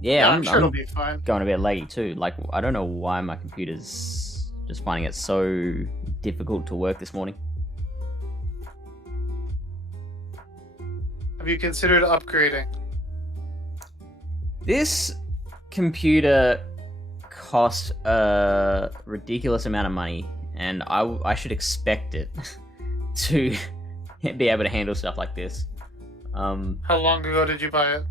Yeah, I'm sure it'll be fine. going a bit laggy too. Like, I don't know why my computer's just finding it so difficult to work this morning. Have you considered upgrading? This computer cost a ridiculous amount of money, and I should expect it to be able to handle stuff like this. How long ago did you buy it?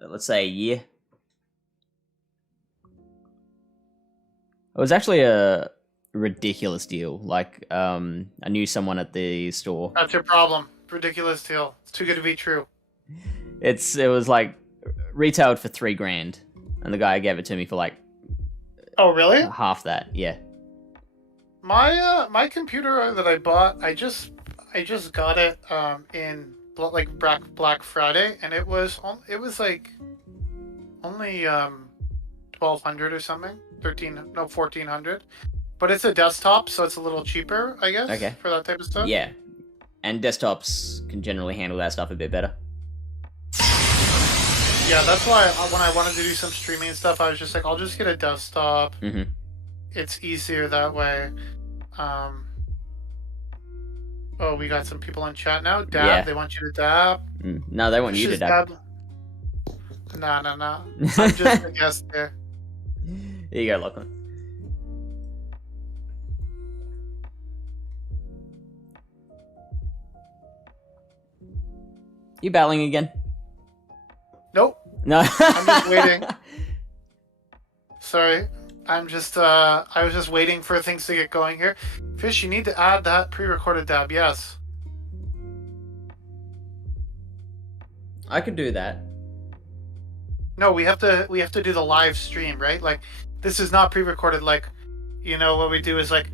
Let's say a year. It was actually a ridiculous deal. Like, I knew someone at the store. That's your problem. Ridiculous deal. It's too good to be true. It was like retailed for $3,000, and the guy gave it to me for like Oh, really? half that. Yeah. My computer that I bought, I just got it in like Black Friday, and it was like only 1,200 or something, 1,400. But it's a desktop, so it's a little cheaper, I guess. Okay. For that type of stuff. Yeah. And desktops can generally handle that stuff a bit better. Yeah, that's why when I wanted to do some streaming and stuff, I was just like, I'll just get a desktop. Mm-hmm. It's easier that way. Oh, we got some people in chat now. Dab, Yeah. They want you to dab. No, they want you to dab. Nah. I'm just a guest there. There you go, Lachlan. You battling again? Nope. No. I'm just waiting. Sorry. I was just waiting for things to get going here. Fish, you need to add that pre-recorded dab, yes. I could do that. No, we have to do the live stream, right? Like, this is not pre-recorded. Like, what we do is like,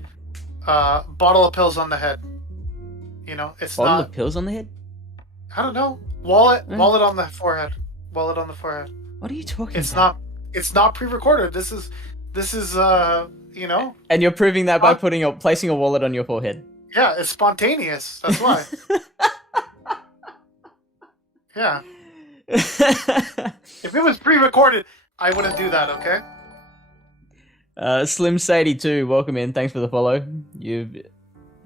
bottle of pills on the head. It's Bottle not. of pills on the head? I don't know. Wallet on the forehead. Wallet on the forehead. What are you talking about? It's not pre-recorded. This is. And you're proving that by placing a wallet on your forehead. Yeah, it's spontaneous. That's why. Yeah. If it was pre-recorded, I wouldn't do that, okay? Slim Sadie too, welcome in. Thanks for the follow. You've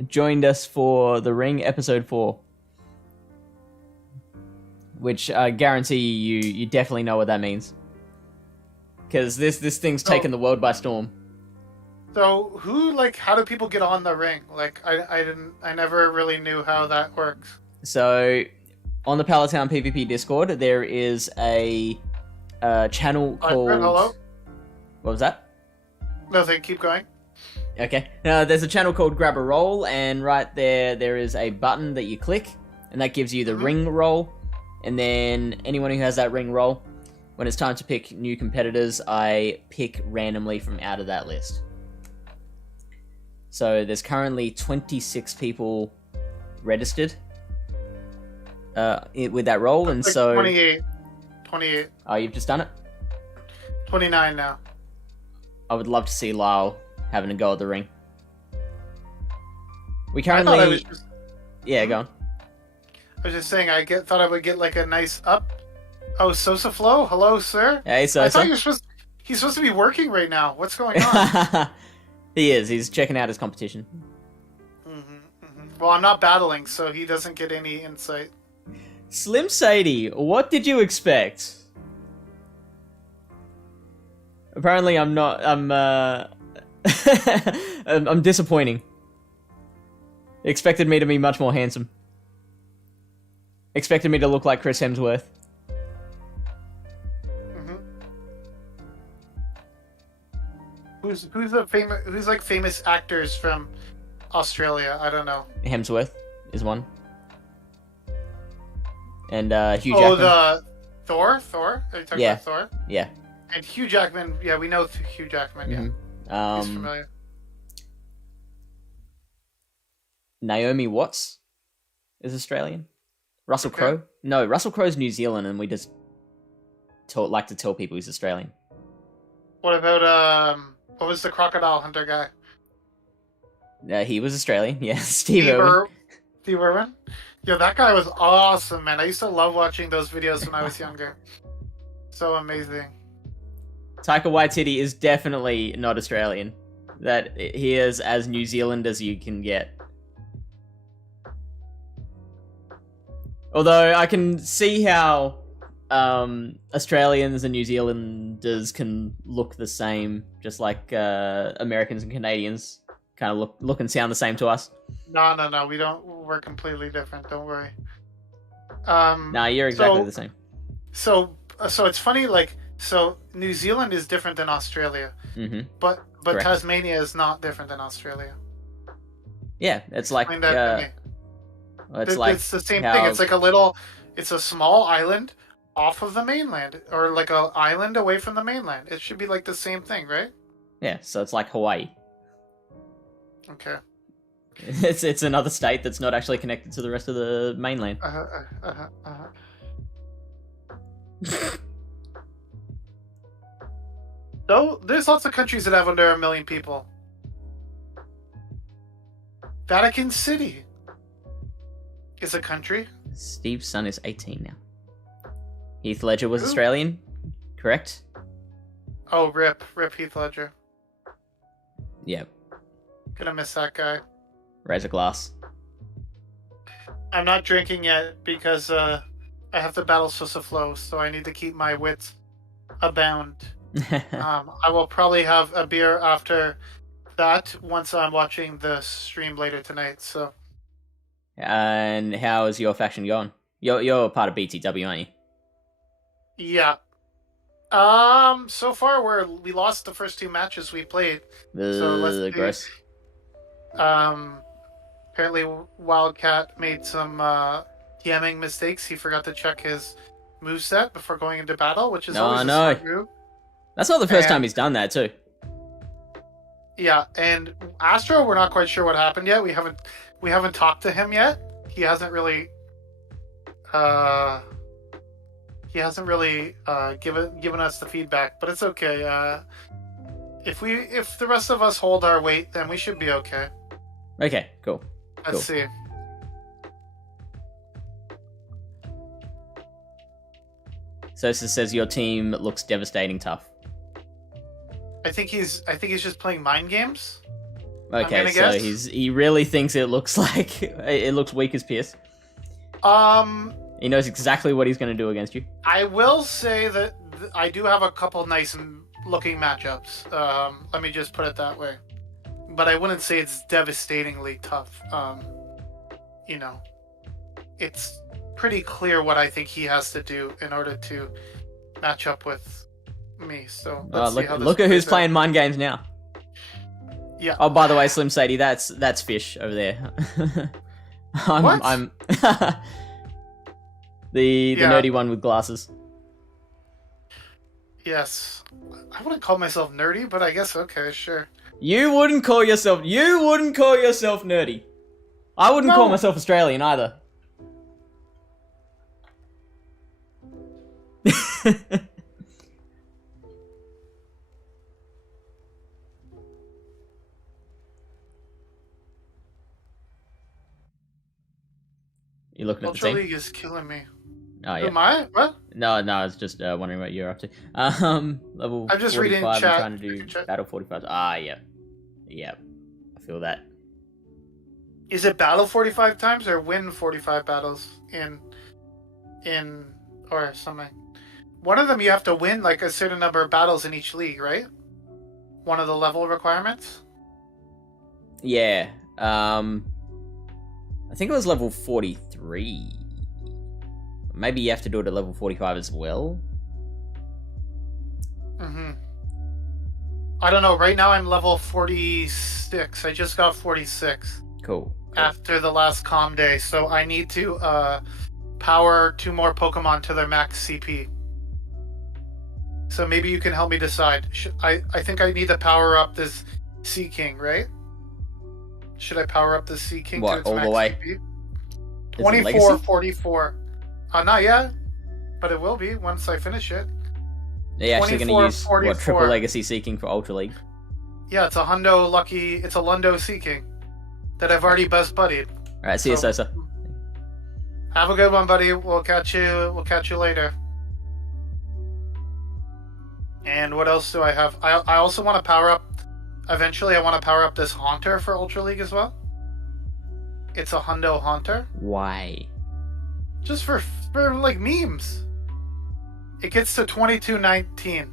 joined us for The Ring episode 4. Which I guarantee you definitely know what that means. Because this thing's taken the world by storm. So how do people get on the ring? Like, I never really knew how that works. So, on the Palatown PvP Discord, there is a channel called... Hello? What was that? Nothing, keep going. Okay. There's a channel called Grab a Roll, and right there is a button that you click, and that gives you the ring roll. And then anyone who has that ring roll, when it's time to pick new competitors, I pick randomly from out of that list. So there's currently 26 people registered with that role, and like so 28. Oh, you've just done it? 29 now. I would love to see Lyle having a go at the ring. We currently... Yeah, go on. I was just saying, thought I would get like a nice up. Oh, Sosa Flow? Hello, sir? Hey, Sosa. I thought he's supposed to be working right now. What's going on? He is. He's checking out his competition. Well, I'm not battling, so he doesn't get any insight. Slim Sadie, what did you expect? Apparently, I'm not. I'm disappointing. Expected me to be much more handsome. Expected me to look like Chris Hemsworth. Who's like famous actors from Australia? I don't know. Hemsworth is one. And Hugh Jackman. Oh, the Thor? Are you talking about Thor? Yeah. And Hugh Jackman, yeah, we know Hugh Jackman, yeah. He's familiar. Naomi Watts is Australian. Russell Crowe? No, Russell Crowe's New Zealand, and we just like to tell people he's Australian. What about, what was the crocodile hunter guy? He was Australian, yeah. Steve Irwin. Steve Irwin? Yo, that guy was awesome, man. I used to love watching those videos when I was younger. So amazing. Taika Waititi is definitely not Australian. That he is as New Zealand as you can get. Although I can see how Australians and New Zealanders can look the same, just like Americans and Canadians kind of look and sound the same to us. No, we don't. We're completely different. Don't worry. Nah, you're exactly the same. So it's funny. Like, so New Zealand is different than Australia, but Correct. Tasmania is not different than Australia. Yeah, it's like Explain that to me. It's the same thing. It's like it's a small island off of the mainland, or like an island away from the mainland. It should be like the same thing, right? Yeah, so it's like Hawaii. Okay. It's another state that's not actually connected to the rest of the mainland. So there's lots of countries that have under 1 million people. Vatican City is a country. Steve's son is 18 now. Heath Ledger was Australian, correct? Oh, rip Heath Ledger. Yep. Gonna miss that guy. Raise a glass. I'm not drinking yet because I have to battle Susaflo, so I need to keep my wits abound. I will probably have a beer after that once I'm watching the stream later tonight. So. And how is your faction going? You're part of BTW, aren't you? Yeah. So far we lost the first 2 matches we played. So let's gross. Apparently Wildcat made some TMing mistakes. He forgot to check his moveset before going into battle, which is always a smart move. That's not the first time he's done that too. Yeah, and Astro, we're not quite sure what happened yet. We haven't talked to him yet. He hasn't really given us the feedback, but it's okay. If the rest of us hold our weight, then we should be okay. Okay, cool. Let's see. Sosa says your team looks devastating tough. I think he's just playing mind games. Okay, so he really thinks it looks like it looks weak as Pierce. He knows exactly what he's going to do against you. I will say that I do have a couple nice looking matchups. Let me just put it that way. But I wouldn't say it's devastatingly tough. It's pretty clear what I think he has to do in order to match up with me. So let's see how this look at who's plays playing mind games now. Yeah. Oh, by the way, Slim Sadie, that's Fish over there. What? I'm the nerdy one with glasses. Yes. I wouldn't call myself nerdy, but I guess okay, sure. You wouldn't call yourself nerdy. I wouldn't call myself Australian either. You looking at the Ultra team? League is killing me. Oh yeah. Am I? What? No, I was just wondering what you're up to. Level I'm just 45, reading I'm chat. trying to do battle 45. Ah, yeah. Yeah. I feel that. Is it battle 45 times or win 45 battles in or something? One of them you have to win like a certain number of battles in each league, right? One of the level requirements? Yeah. I think it was level 43. Maybe you have to do it at level 45 as well. I don't know. Right now I'm level 46. I just got 46. Cool. After the last calm day, so I need to power 2 more Pokemon to their max CP. So maybe you can help me decide. I think I need to power up this Sea King, right? Should I power up the Sea King to its all max the way? CP? 24, 44. Not yet, but it will be once I finish it. Are you actually going to use 44. Triple Legacy Seeking for Ultra League? Yeah, it's a Lundo Sea King that I've already best buddied. Alright, see you, Sosa. Have a good one, buddy. We'll catch you. We'll catch you later. And what else do I have? I also want to power up. Eventually, I want to power up this Haunter for Ultra League as well. It's a Hundo Haunter. Why? Just for like memes. It gets to 2219.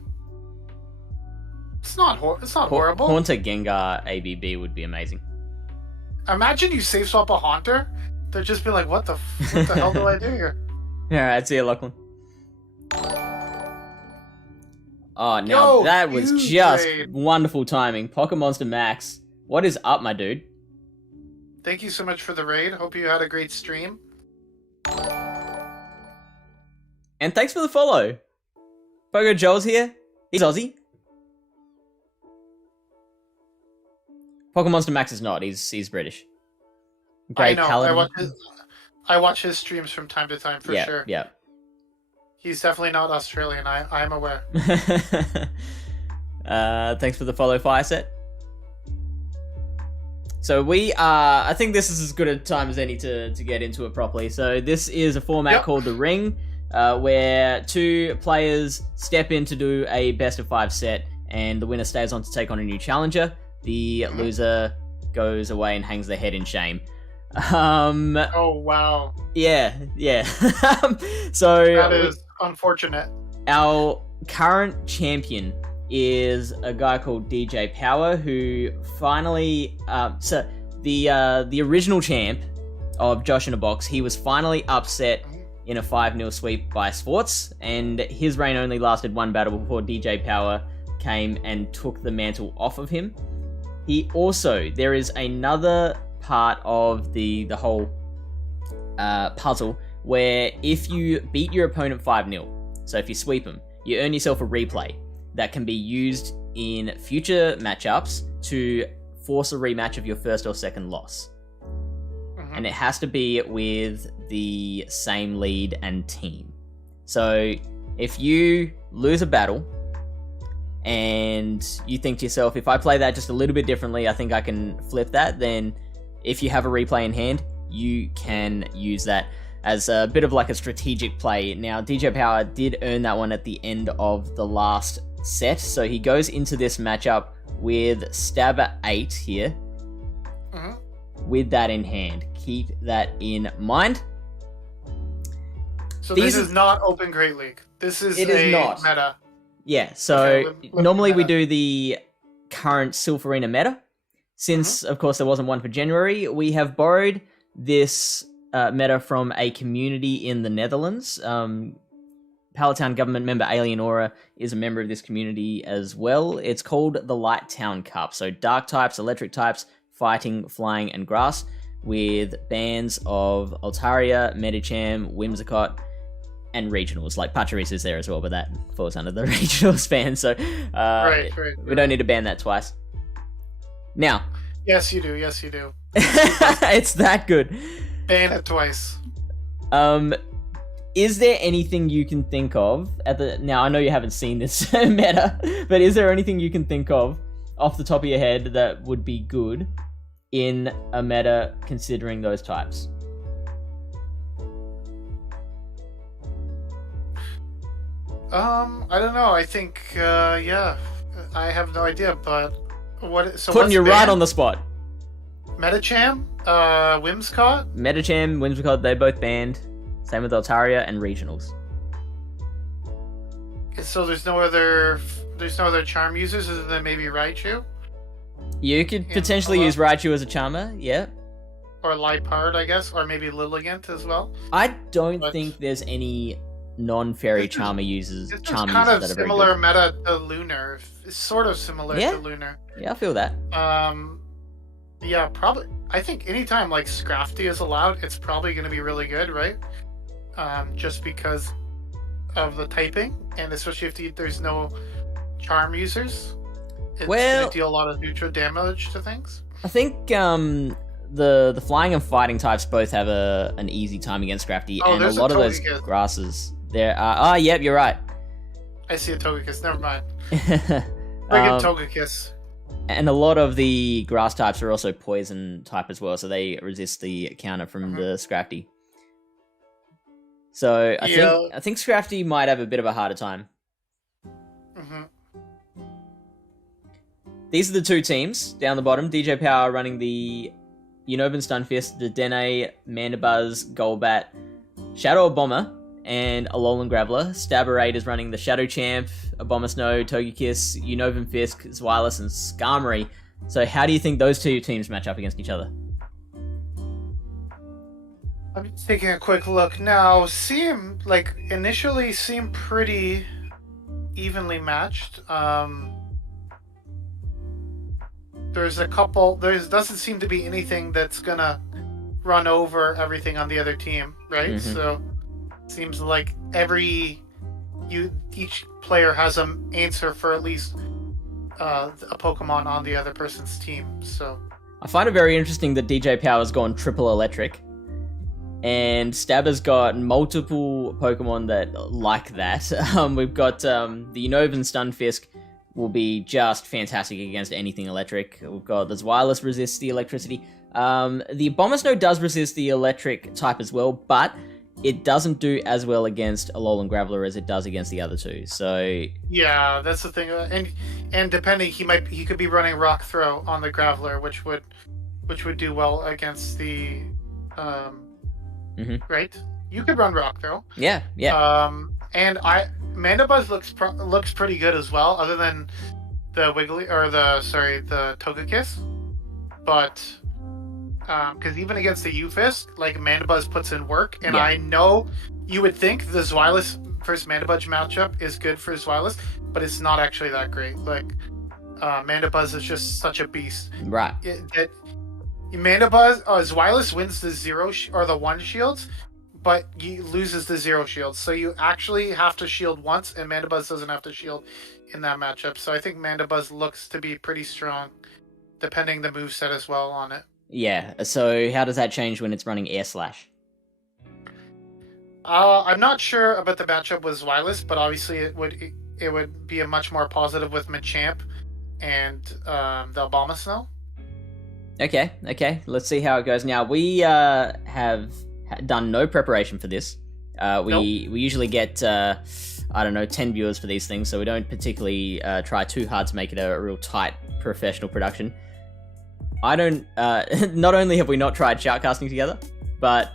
It's not horrible. Haunter Gengar ABB would be amazing. Imagine you save swap a Haunter. They'd just be like, what the hell do I do here? Alright, see you, Lachlan. Oh, now that was just wonderful timing. Pocket Monster Max. What is up, my dude? Thank you so much for the raid. Hope you had a great stream. And thanks for the follow. Pogo Joel's here. He's Aussie. Pocket Monster Max is not. He's British. Great Paladin. I watch his streams from time to time for sure. Yeah. He's definitely not Australian. I'm aware. Thanks for the follow, Fireset. So I think this is as good a time as any to get into it properly. So this is a format called The Ring, where two players step in to do a best of 5 set, and the winner stays on to take on a new challenger. The loser goes away and hangs their head in shame. Oh, wow. Yeah. So that is unfortunate. Our current champion is a guy called djpower, who finally so the original champ of Josh in a Box, he was finally upset in a 5-0 sweep by Sports, and his reign only lasted one battle before djpower came and took the mantle off of him. There is another part of the whole puzzle where if you beat your opponent 5-0, so if you sweep them, you earn yourself a replay that can be used in future matchups to force a rematch of your first or second loss. And it has to be with the same lead and team. So if you lose a battle and you think to yourself, if I play that just a little bit differently, I think I can flip that, then if you have a replay in hand, you can use that as a bit of like a strategic play. Now, djpower did earn that one at the end of the last set, so he goes into this matchup with Stabber 8 here, with that in hand. Keep that in mind. So this is not Open Great League. This is not meta. Yeah, so normally we do the current Silph Arena meta. Since, of course, there wasn't one for January, we have borrowed this meta from a community in the Netherlands. Palatown government member Alien Aura is a member of this community as well. It's called the Light Town Cup. So dark types, electric types, fighting, flying, and grass, with bands of Altaria, Medicham, Whimsicott, and regionals. Like Pachirisu is there as well, but that falls under the regionals ban, so we don't need to ban that twice. Now. Yes, you do. Yes, you do. It's that good. Ban it twice. Is there anything you can think of now I know you haven't seen this meta, but is there anything you can think of off the top of your head that would be good in a meta considering those types? I don't know. I think, I have no idea, but putting you right on the spot. Medicham, Whimsicott? Medicham, Whimsicott, they both banned. Same with Altaria and regionals. So there's no other charm users other than maybe Raichu? You could potentially use Raichu as a charmer, yeah. Or Liepard, I guess, or maybe Lilligant as well. I don't think there's any non-fairy charmer users. It's just kind of similar meta to Lunar. It's sort of similar to Lunar. Yeah, I feel that. Yeah, probably. I think anytime like Scrafty is allowed, it's probably going to be really good, right? Just because of the typing, and especially if there's no charm users, it's going to deal a lot of neutral damage to things. I think the flying and fighting types both have an easy time against Scrafty, and a lot of those grasses. There are. Yep, you're right. I see a Togekiss. Never mind. Friggin' Togekiss. And a lot of the grass types are also poison type as well, so they resist the counter from the Scrafty. So I think Scrafty might have a bit of a harder time. Mm-hmm. These are the two teams down the bottom. DJ Power running the Unova Stunfist, the Dene, Mandibuzz, Golbat, Shadow Bomber, and Alolan Graveler. Stabberate is running the Shadow Champ, Abomasnow, Togekiss, Unovan Fisk, Zweilous, and Skarmory. So how do you think those two teams match up against each other? I'm just taking a quick look now. Initially seem pretty evenly matched. There's a couple. There doesn't seem to be anything that's gonna run over everything on the other team, right? Mm-hmm. So seems like each player has an answer for at least a Pokemon on the other person's team. So I find it very interesting that DJ Power's gone triple electric, and Stabber's got multiple Pokemon that like that. We've got the Unovan Stunfisk will be just fantastic against anything electric. We've got the Zweilous resists the electricity. The Abomasnow does resist the electric type as well, but it doesn't do as well against Alolan Graveler as it does against the other two. So yeah, that's the thing. And depending, he could be running Rock Throw on the Graveler, which would do well against the right. You could run Rock Throw. Yeah. And Mandibuzz looks pretty good as well, other than the the Togekiss. But because even against the Ufisk, like Mandibuzz puts in work, and I know you would think the Zweilous versus Mandibuzz matchup is good for Zweilous, but it's not actually that great. Like Mandibuzz is just such a beast. Right. Zweilous wins the 0 or the 1 shields, but he loses the 0 shields. So you actually have to shield once, and Mandibuzz doesn't have to shield in that matchup. So I think Mandibuzz looks to be pretty strong, depending the moveset as well on it. Yeah, so how does that change when it's running Air Slash? I'm not sure about the matchup with Zweilous, but obviously it would be a much more positive with Machamp and the Abomasnow. Okay. Let's see how it goes. Now, we have done no preparation for this. We usually get, 10 viewers for these things, so we don't particularly try too hard to make it a real tight professional production. I don't, not only have we not tried shoutcasting together, but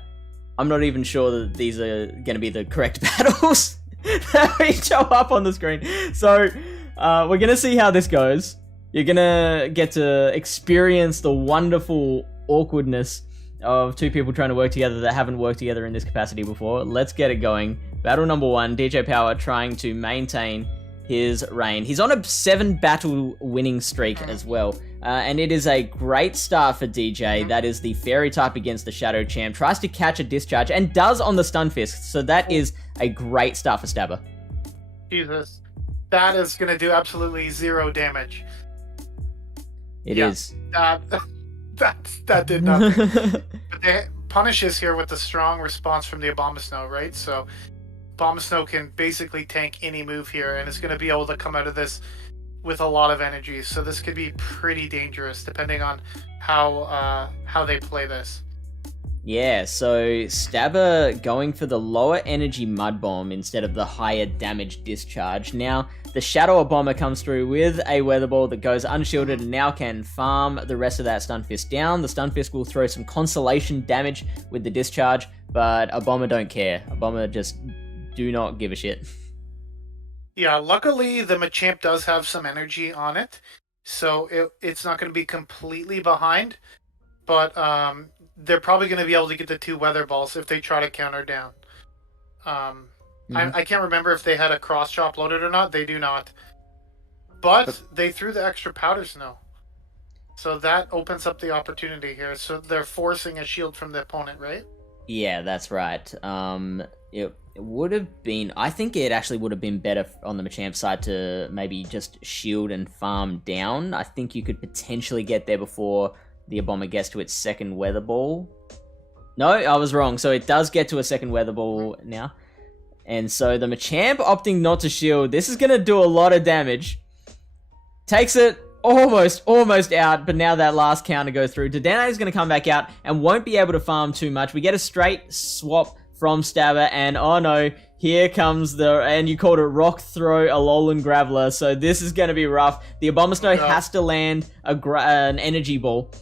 I'm not even sure that these are going to be the correct battles that we show up on the screen. So, we're going to see how this goes. You're going to get to experience the wonderful awkwardness of two people trying to work together that haven't worked together in this capacity before. Let's get it going. Battle number 1, DJ Power trying to maintain his reign. He's on a 7-battle winning streak as well. And it is a great start for DJ. That is the Fairy type against the Shadow Champ. Tries to catch a Discharge and does on the Stunfisk. So that is a great start for Stabber. Jesus. That is going to do absolutely 0 damage. It is. That did nothing. But they punishes here with the strong response from the Abomasnow, right? So Abomasnow can basically tank any move here, and it's going to be able to come out of this with a lot of energy. So this could be pretty dangerous, depending on how they play this. Yeah, so Stabber going for the lower energy Mud Bomb instead of the higher damage Discharge. Now, the Shadow Bomber comes through with a Weather Ball that goes unshielded and now can farm the rest of that Stunfisk down. The Stunfisk will throw some consolation damage with the Discharge, but a Bomber don't care. A Bomber just do not give a shit. Yeah, luckily the Machamp does have some energy on it, so it's not going to be completely behind, but they're probably going to be able to get the 2 Weather Balls if they try to counter down. I can't remember if they had a Cross Chop loaded or not. They do not. But they threw the extra Powder Snow. So that opens up the opportunity here. So they're forcing a shield from the opponent, right? Yeah, that's right. It would have been... I think it actually would have been better on the Machamp side to maybe just shield and farm down. I think you could potentially get there before the Bomber gets to its second Weather Ball. No, I was wrong. So it does get to a second Weather Ball now. And so the Machamp opting not to shield. This is going to do a lot of damage. Takes it almost out, but now that last counter goes through. Dedenne is going to come back out and won't be able to farm too much. We get a straight swap from Stabber, and oh no, here comes and you called it Rock Throw, Alolan Graveler, so this is going to be rough. The Abomasnow has to land an energy ball,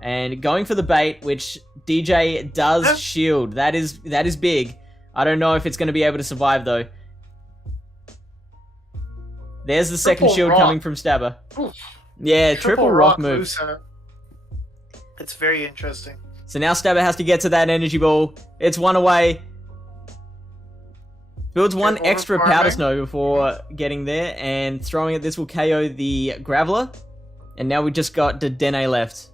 and going for the bait, which DJ does shield. That is big. I don't know if it's going to be able to survive though. There's the second shield coming from Stabber. Oof. Yeah, triple rock move. It's very interesting. So now Stabber has to get to that energy ball. It's one away. Builds one extra Powder Snow before getting there, and throwing it. This will KO the Graveler. And now we just got Dedenne left.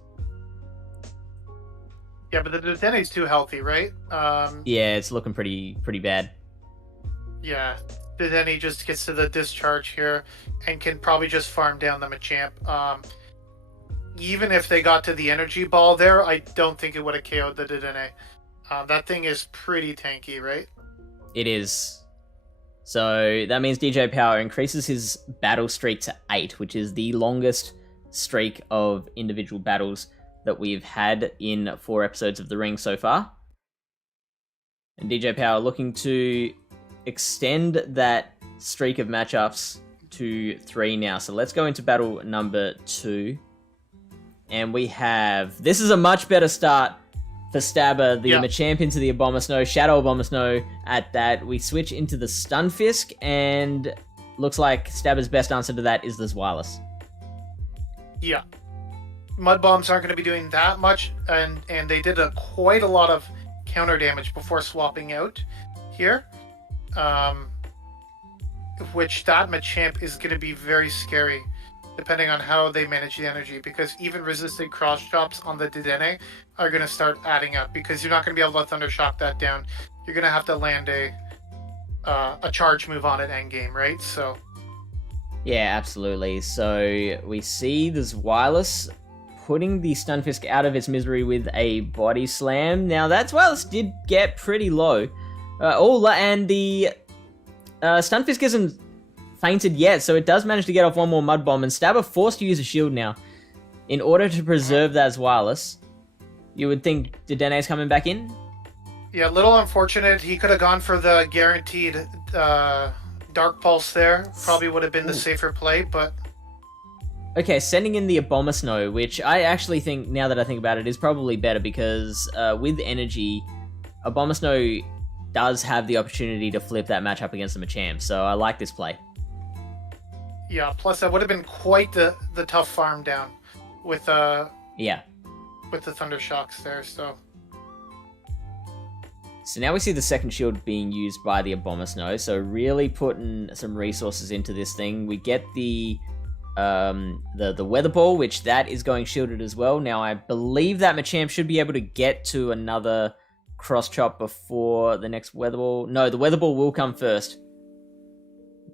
Yeah, but the Dedenne's too healthy, right? Yeah, it's looking pretty bad. Yeah, Dedenne just gets to the discharge here and can probably just farm down the Machamp. Even if they got to the energy ball there, I don't think it would have KO'd the Dedenne. That thing is pretty tanky, right? It is. So that means DJ Power increases his battle streak to 8, which is the longest streak of individual battles that we've had in 4 episodes of The Ring so far. And DJ Power looking to extend that streak of matchups to 3 now. So let's go into battle number 2. And we have... This is a much better start for Stabber. The Machamp into the Abomasnow, Shadow Abomasnow at that. We switch into the Stunfisk, and looks like Stabber's best answer to that is this Wireless. Yeah. Mud Bombs aren't going to be doing that much, and they did quite a lot of counter damage before swapping out here. Which that Machamp is going to be very scary, depending on how they manage the energy, because even resisted cross chops on the Dedenne are going to start adding up, because you're not going to be able to Thunder Shock that down. You're going to have to land a charge move on it endgame, right? So yeah, absolutely. So we see this Wireless putting the Stunfisk out of its misery with a Body Slam. Now that Wireless did get pretty low. And the Stunfisk isn't fainted yet, so it does manage to get off one more Mud Bomb, and Stabber forced to use a shield now in order to preserve that Wireless. You would think Dedenne's coming back in? Yeah, a little unfortunate. He could have gone for the guaranteed Dark Pulse there. Probably would have been the safer play, but... Okay, sending in the Abomasnow, which I actually think, now that I think about it, is probably better, because with energy, Abomasnow does have the opportunity to flip that matchup against the Machamp, so I like this play. Yeah, plus that would have been quite the tough farm down with with the Thunder Shocks there, so... So now we see the second shield being used by the Abomasnow, so really putting some resources into this thing. We get the Weather Ball, which that is going shielded as well. Now I believe that Machamp should be able to get to another cross chop before the next Weather Ball. No, the Weather Ball will come first.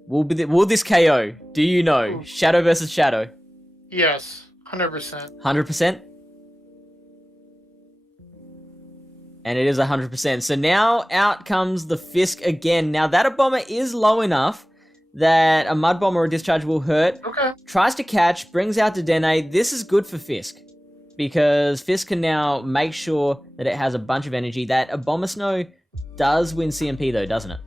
Will this KO? Do you know? Shadow versus Shadow. Yes, 100%. 100%? And it is 100%. So now out comes the Fisk again. Now that a bomber is low enough that a Mud Bomb or a Discharge will hurt. Okay. Tries to catch, brings out Dedenne. This is good for Fisk, because Fisk can now make sure that it has a bunch of energy. That Abomasnow does win CMP though, doesn't it?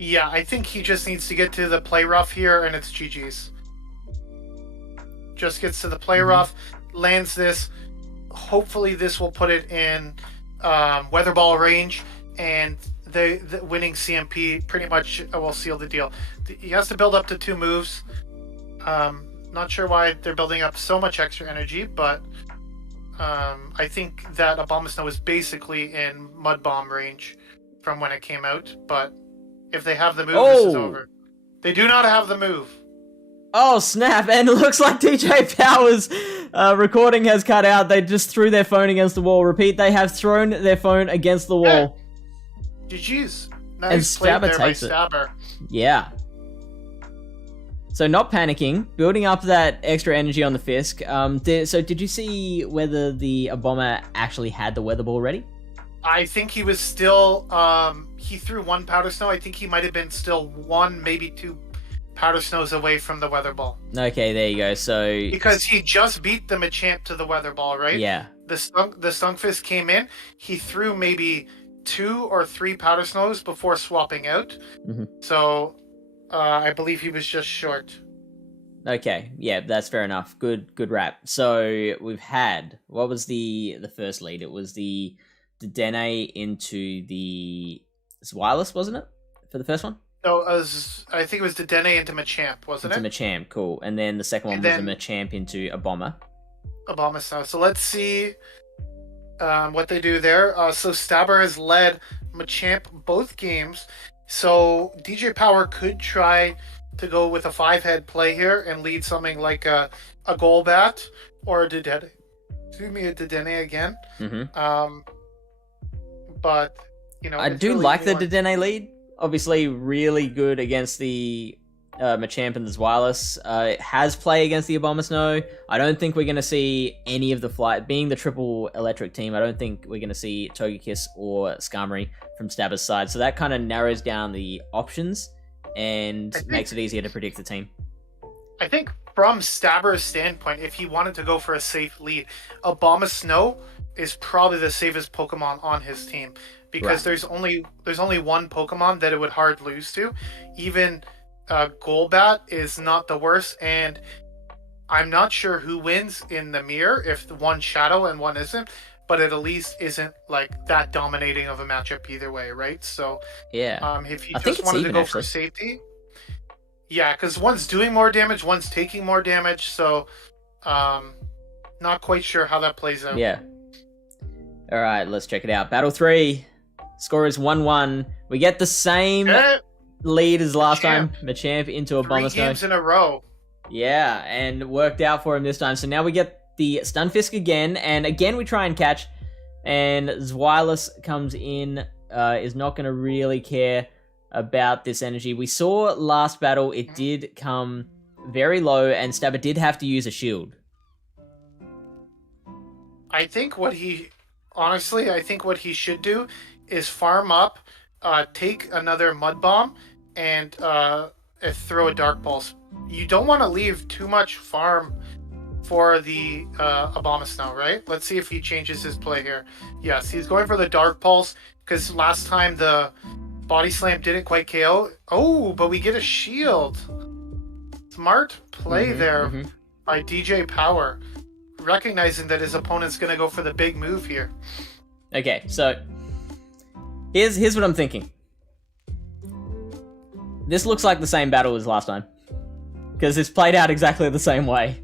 Yeah, I think he just needs to get to the play rough here, and it's GG's. Just gets to the play rough, lands this. Hopefully this will put it in Weather Ball range, and the winning CMP pretty much will seal the deal. He has to build up to 2 moves. Not sure why they're building up so much extra energy, but I think that Abomasnow is basically in Mud Bomb range from when it came out, but if they have the move, this is over. They do not have the move. Oh, snap. And it looks like DJ Power's recording has cut out. They just threw their phone against the wall. Repeat, they have thrown their phone against the wall. GG's. And Nice play Stabber there by takes it. Stabber. Yeah. So not panicking, building up that extra energy on the Fisk. So did you see whether the Aboma actually had the Weather Ball ready? I think he was still... he threw 1 Powder Snow. I think he might have been still 1, maybe 2 Powder Snows away from the Weather Ball. Okay, there you go. So because he just beat the Machamp to the Weather Ball, right? Yeah. The Stunfisk came in. He threw maybe 2 or 3 powder snows before swapping out. Mhm. So I believe he was just short. Okay, yeah, that's fair enough. Good wrap. So we've had, what was the first lead? It was the Dene into the wireless, wasn't it? For the first one? No, I think it was Dedenne into Machamp, wasn't Into it? Machamp, cool. And then the second one And was a then- Machamp into a Bomber. Obama Snow. So let's see what they do there. So Stabber has led Machamp both games. So DJ Power could try to go with a 5-head play here and lead something like a Golbat or a Dedenne. Excuse me, a Dedenne again. Mm-hmm. But, you know, I it's do really like the anyone- Dedenne lead. Obviously, really good against the Machamp and the wireless. It has play against the Abomasnow. I don't think we're going to see any of the flight. Being the triple electric team, I don't think we're going to see Togekiss or Skarmory from Stabber's side. So that kind of narrows down the options and makes it easier to predict the team. I think from Stabber's standpoint, if he wanted to go for a safe lead, Abomasnow is probably the safest Pokemon on his team because there's only one Pokemon that it would hard lose to. Even Golbat is not the worst, and I'm not sure who wins in the mirror if one Shadow and one isn't, but it at least isn't like that dominating of a matchup either way, right? So yeah, if he I think just it's wanted even, to go actually. for safety, yeah, because one's doing more damage, one's taking more damage, so not quite sure how that plays out. Yeah. All right, let's check it out. Battle 3. Score is 1-1. We get the same lead as last time. Machamp into a 3 Abomasnow. games in a row. Yeah, and worked out for him this time. So now we get the Stunfisk again, and again we try and catch, and Zwilus comes in, is not going to really care about this energy. We saw last battle, it did come very low, and Stabber did have to use a shield. I think what he should do is farm up, take another Mud Bomb, and throw a Dark Pulse. You don't want to leave too much farm for the Abomasnow, right? Let's see if he changes his play here. Yes, he's going for the Dark Pulse because last time the Body Slam didn't quite KO. Oh, but we get a shield. Smart play there by DJ Power, recognizing that his opponent's going to go for the big move here. Okay, so here's what I'm thinking. This looks like the same battle as last time, because it's played out exactly the same way.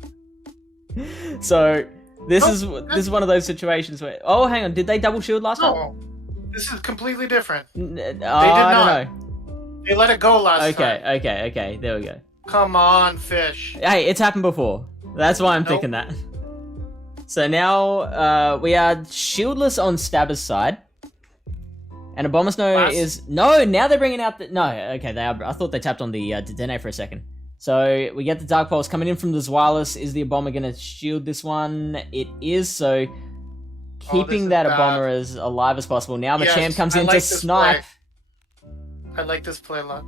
So this is one of those situations where, oh, hang on, did they double shield last time? No, this is completely different. They did not. Don't know. They let it go last time. Okay, there we go. Come on, fish. Hey, it's happened before. That's why I'm thinking that. So now we are shieldless on Stabber's side. And Abomasnow is... No, now they're bringing out the... No, okay, they are... I thought they tapped on the Dedenne for a second. So we get the Dark Pulse coming in from the Zwilus. Is the Aboma going to shield this one? It is, so keeping that Aboma as alive as possible. Now Machamp comes in to snipe. I like this play a lot.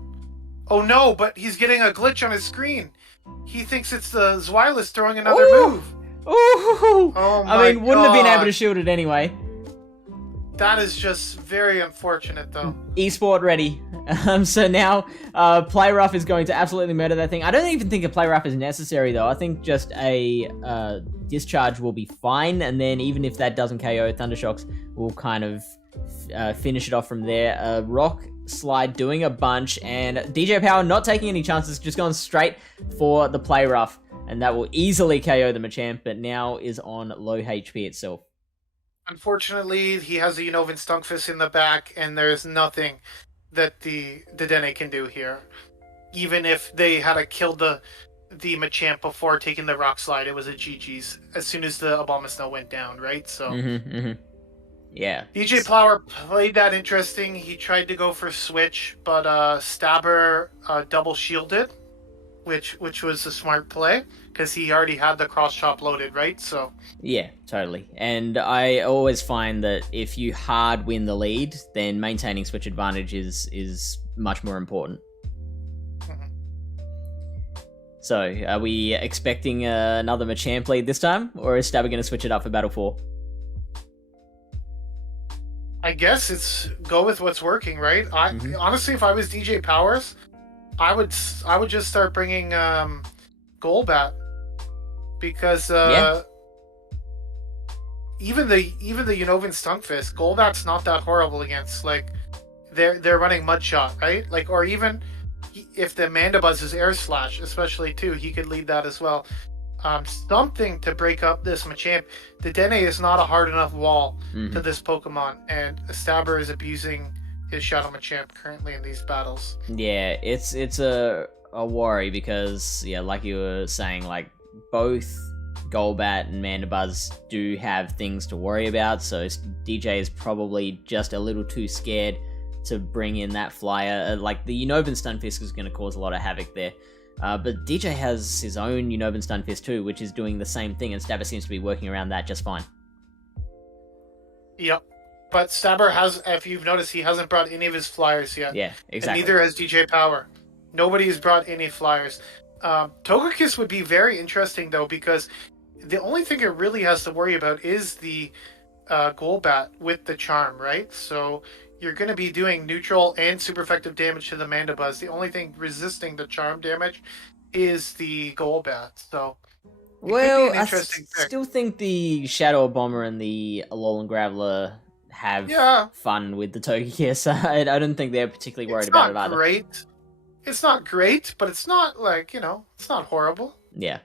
Oh no, but he's getting a glitch on his screen. He thinks it's the Zwilus throwing another move. Ooh! Oh my I mean, wouldn't have been able to God. shield it anyway. That is just very unfortunate, though. Esport ready. So now, Play Rough is going to absolutely murder that thing. I don't even think a Play Rough is necessary, though. I think just a Discharge will be fine, and then even if that doesn't KO, Thundershocks will kind of finish it off from there. Rock Slide doing a bunch, and DJ Power not taking any chances, just going straight for the Play Rough, and that will easily KO the Machamp, but now is on low HP itself. Unfortunately, he has a Unova Stunkfist in the back, and there's nothing that the Dedenne can do here. Even if they had killed the Machamp before taking the Rock Slide, it was a GG's as soon as the Abomasnow went down, right? So Yeah. DJ Power played that interesting. He tried to go for switch, but Stabber double shielded, which was a smart play because he already had the cross chop loaded, right? So yeah, totally. And I always find that if you hard win the lead, then maintaining switch advantage is much more important. So, are we expecting another Machamp lead this time, or is Stabber going to switch it up for Battle 4? I guess it's go with what's working, right? Mhm. Honestly, if I was DJ Powers, I would just start bringing Golbat because Yeah. even the Unova Stunfisk, Golbat's not that horrible against. Like they're running Mudshot, right? Like or even if the Mandibuzz is Air Slash, especially too, he could lead that as well. Something to break up this Machamp. The Dene is not a hard enough wall to this Pokemon, and Stabber is abusing his Shadow Machamp currently in these battles. Yeah, it's a worry because like you were saying, like both Golbat and Mandibuzz do have things to worry about, so DJ is probably just a little too scared to bring in that flyer. Like the Unova Stunfisk is going to cause a lot of havoc there. But DJ has his own Unova Stunfisk too, which is doing the same thing, and Stabber seems to be working around that just fine. Yep. But Stabber has, if you've noticed, he hasn't brought any of his flyers yet. Yeah, exactly. And neither has DJ Power. Nobody's brought any flyers. Togekiss would be very interesting, though, because the only thing it really has to worry about is the Golbat with the Charm, right? So you're going to be doing neutral and super effective damage to the Mandibuzz. The only thing resisting the Charm damage is the Golbat. So, well, I still think the Shadow Bomber and the Alolan Graveler have fun with the Togekiss. I don't think they're particularly worried about it either. It's not great, but it's not like, it's not horrible. Yeah.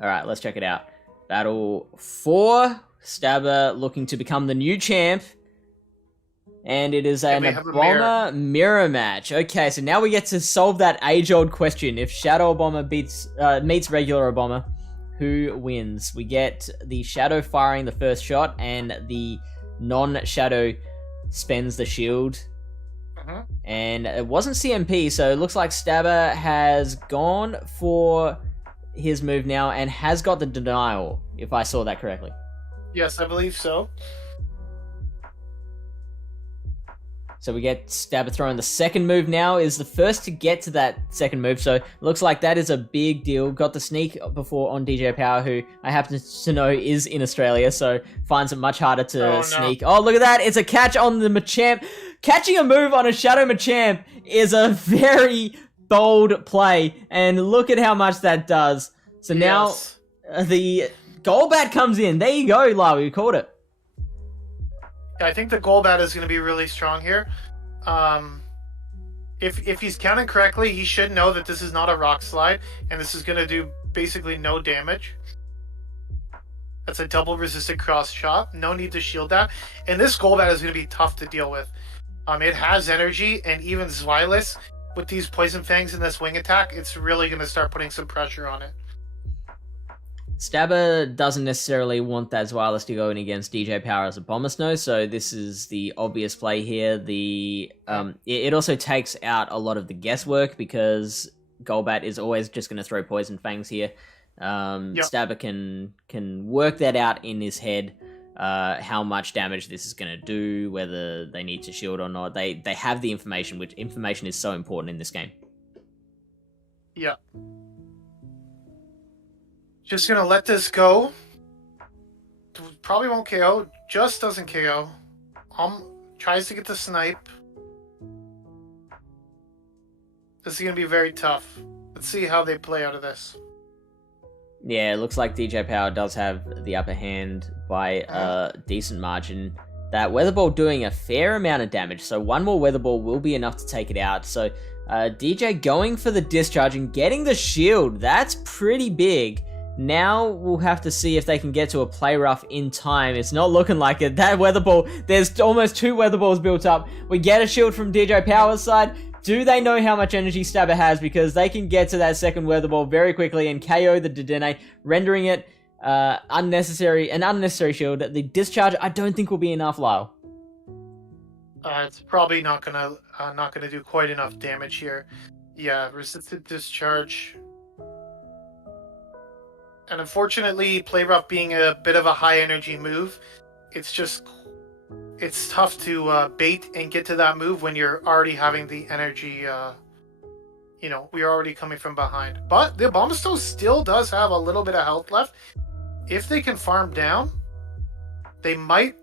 All right, let's check it out. Battle 4. Stabber looking to become the new champ. And it is an Bomber mirror match. Okay, so now we get to solve that age-old question. If Shadow Bomber meets regular Bomber, who wins? We get the Shadow firing the first shot, and the non-Shadow spends the shield. And it wasn't CMP, so it looks like Stabber has gone for his move now and has got the denial, if I saw that correctly. Yes, I believe so. So we get Stabber throwing the second move now, is the first to get to that second move, so looks like that is a big deal. Got the sneak before on DJ Power, who I happen to know is in Australia, so finds it much harder to sneak. Oh, look at that, it's a catch on the Machamp. Catching a move on a Shadow Machamp is a very bold play, and look at how much that does. So now the Golbat comes in. There you go, Lau, you called it. I think the Golbat is going to be really strong here. If he's counting correctly, he should know that this is not a Rock Slide, and this is going to do basically no damage. That's a double resisted cross shot. No need to shield that. And this Golbat is going to be tough to deal with. It has energy, and even Zweilous, with these Poison Fangs and this wing attack, it's really going to start putting some pressure on it. Stabber doesn't necessarily want that Zweilous to go in against DJ Power as a Bomber Snow, so this is the obvious play here. It also takes out a lot of the guesswork, because Golbat is always just going to throw Poison Fangs here. Stabber can work that out in his head, how much damage this is going to do, whether they need to shield or not. They have the information, which information is so important in this game. Yeah. Just gonna let this go. Probably won't KO. Just doesn't KO. Tries to get the snipe. This is gonna be very tough. Let's see how they play out of this. Yeah, it looks like DJ Power does have the upper hand by a decent margin. That Weather Ball doing a fair amount of damage, so one more Weather Ball will be enough to take it out. So DJ going for the discharge and getting the shield. That's pretty big. Now we'll have to see if they can get to a play rough in time. It's not looking like it. That Weather Ball, there's almost 2 Weather Balls built up. We get a shield from DJ Power's side. Do they know how much energy Stabber has? Because they can get to that second Weather Ball very quickly and KO the Dedenne, rendering it an unnecessary shield. The discharge, I don't think will be enough, Lyle. It's probably not gonna do quite enough damage here. Yeah, resisted discharge. And unfortunately, Play Rough being a bit of a high energy move, it's tough to bait and get to that move when you're already having the energy, we're already coming from behind. But the Abomasnow still does have a little bit of health left. If they can farm down, they might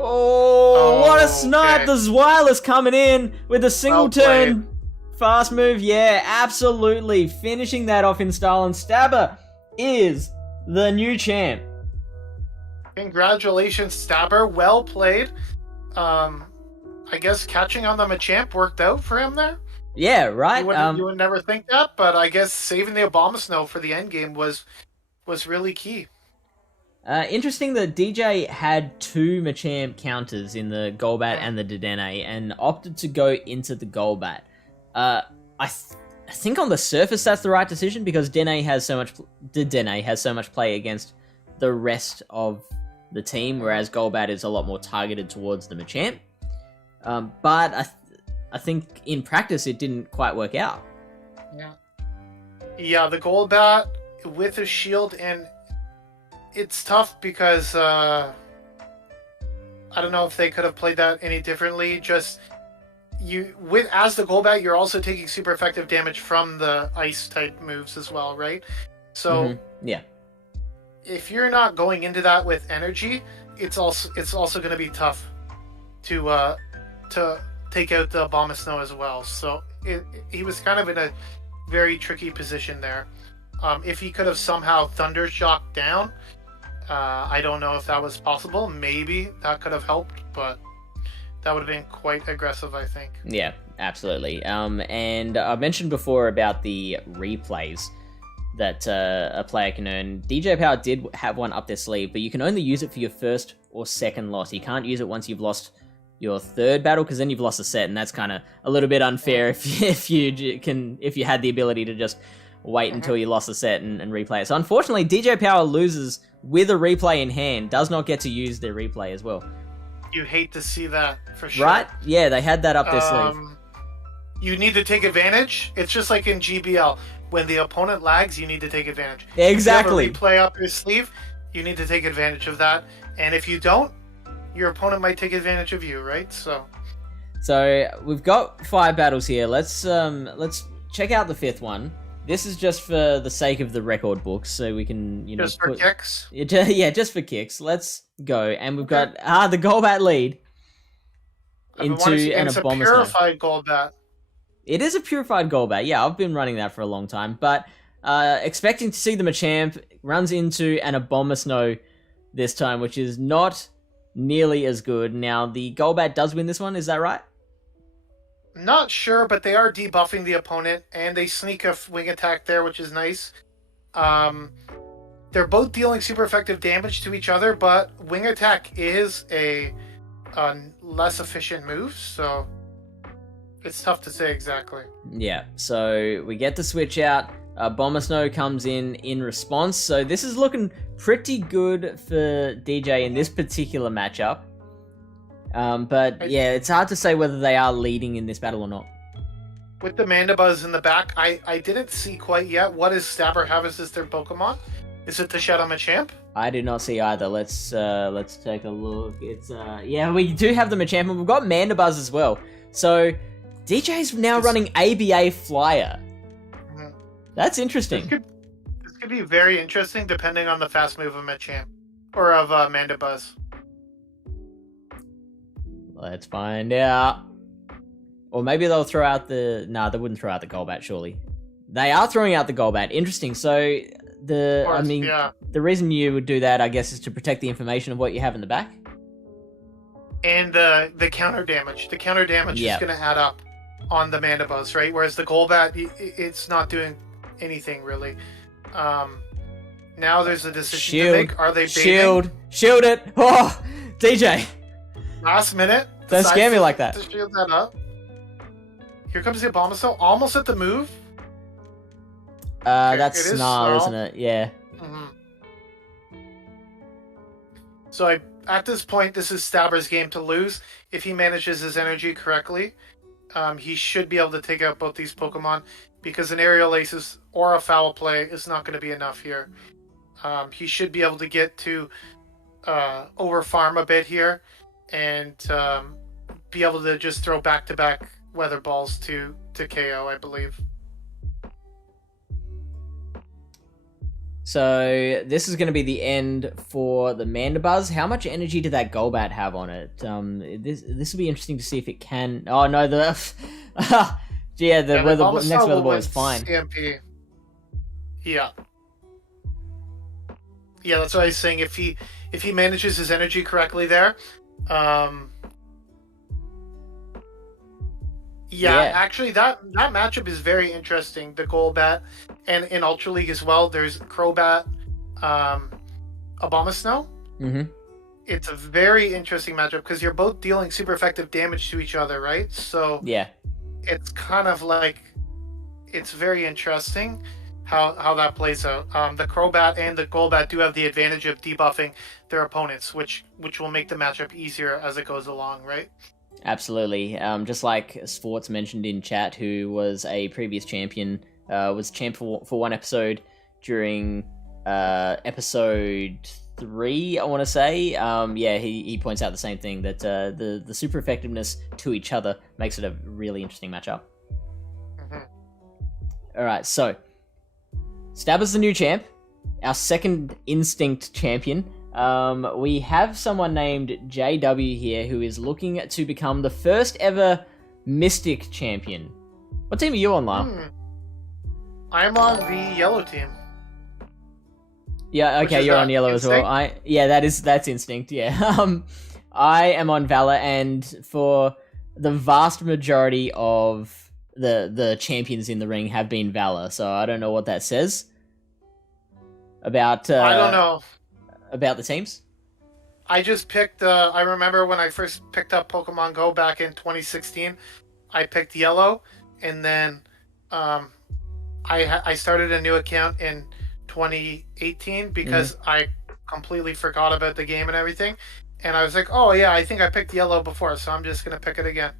Oh, what a snipe! Okay. The Zweilous coming in with a single Well turn fast move. Yeah, absolutely. Finishing that off in style. And Stabber is the new champ. Congratulations, Stabber. Well played. I guess catching on the Machamp worked out for him there. Yeah, right. You would never think that, but I guess saving the Abomasnow for the end game was really key. Interesting that DJ had 2 Machamp counters in the Golbat and the Dedenne and opted to go into the Golbat. I think on the surface that's the right decision because Dedenne has so much play against the rest of the team, whereas Golbat is a lot more targeted towards the Machamp. But I think in practice it didn't quite work out. Yeah, the Golbat with a shield, and it's tough because I don't know if they could have played that any differently. Just as the Golbat, you're also taking super effective damage from the ice type moves as well, right? So yeah, if you're not going into that with energy, it's also going to be tough to take out the Abomasnow as well. So he was kind of in a very tricky position there. If he could have somehow Thundershock down, I don't know if that was possible. Maybe that could have helped, but that would have been quite aggressive, I think. Yeah, absolutely. And I mentioned before about the replays that a player can earn. DJ Power did have one up their sleeve, but you can only use it for your first or second loss. You can't use it once you've lost your third battle, because then you've lost a set, and that's kind of a little bit unfair if you had the ability to just wait until you lost the set and replay it. So unfortunately, DJ Power loses with a replay in hand, does not get to use their replay as well. You hate to see that, for sure. Right? Yeah, they had that up their sleeve. You need to take advantage. It's just like in GBL. When the opponent lags, you need to take advantage. Exactly. If you have a replay up your sleeve, you need to take advantage of that. And if you don't, your opponent might take advantage of you, right? So we've got 5 battles here. Let's check out the 5th one. This is just for the sake of the record books, so we can, just for kicks. Yeah, just for kicks. Let's go, and we've got the Golbat lead into an Abomasnow. It's a purified Golbat. It is a purified Golbat. Yeah, I've been running that for a long time, but expecting to see the Machamp runs into an Abomasnow this time, which is not nearly as good. Now, the Golbat does win this one, is that right? Not sure, but they are debuffing the opponent, and they sneak a wing attack there, which is nice. They're both dealing super effective damage to each other, but wing attack is a less efficient move, so it's tough to say exactly. Yeah, so we get the switch out. Abomasnow comes in response, so this is looking pretty good for DJ in this particular matchup. But yeah, it's hard to say whether they are leading in this battle or not. With the Mandibuzz in the back, I didn't see quite yet. What does Stabber have as their Pokemon? Is it the Shadow Machamp? I did not see either. Let's take a look. It's yeah, we do have the Machamp, and we've got Mandibuzz as well. So DJ's now running ABA Flyer. Mm-hmm. That's interesting. This could be very interesting depending on the fast move of Machamp or of Mandibuzz. Let's find out. Or maybe they'll throw out the... Nah, they wouldn't throw out the Golbat, surely. They are throwing out the Golbat. Interesting. So, the reason you would do that, I guess, is to protect the information of what you have in the back. And the counter damage. The counter damage is going to add up on the Mandibuzz, right? Whereas the Golbat, it's not doing anything, really. Now there's a decision to make. Are they baiting? Shield it! Oh! DJ! Last minute. Don't scare me like that. To shield that up. Here comes the Abomasnow, almost at the move. That's Snarl, isn't it? Yeah. Mm-hmm. So at this point, this is Stabber's game to lose. If he manages his energy correctly, he should be able to take out both these Pokemon, because an Aerial Aces or a Foul Play is not going to be enough here. He should be able to get to over farm a bit here, and be able to just throw back-to-back Weather Balls to KO, I believe. So this is going to be the end for the Mandibuzz. How much energy did that Golbat have on it? This will be interesting to see if it can. Oh no, the next weather ball is fine. CMP. Yeah. Yeah, that's what I was saying. If he manages his energy correctly there, actually that matchup is very interesting. The Golbat, and in Ultra League as well, there's Crobat, Abomasnow. Mm-hmm. It's a very interesting matchup because you're both dealing super effective damage to each other, right? So yeah, it's kind of like, it's very interesting how that plays out. The Crobat and the Golbat do have the advantage of debuffing their opponents, which will make the matchup easier as it goes along, right? Absolutely. Just like Sports mentioned in chat, who was a previous champion, was champ for one episode during episode 3, I want to say. He points out the same thing, that the super effectiveness to each other makes it a really interesting matchup. Mm-hmm. All right, so Stabber's the new champ, our second Instinct champion. We have someone named JW here who is looking to become the first ever Mystic champion. What team are you on, Lyle? I'm on the yellow team. Yeah, okay, you're on yellow Instinct? as well. That's Instinct, yeah. I am on Valor, and for the vast majority of the champions in the ring have been Valor, so I don't know what that says about I don't know. About the teams? I just picked, I remember when I first picked up Pokemon Go back in 2016, I picked yellow, and then I started a new account in 2018 because I completely forgot about the game and everything, and I was like, oh yeah, I think I picked yellow before, so I'm just going to pick it again.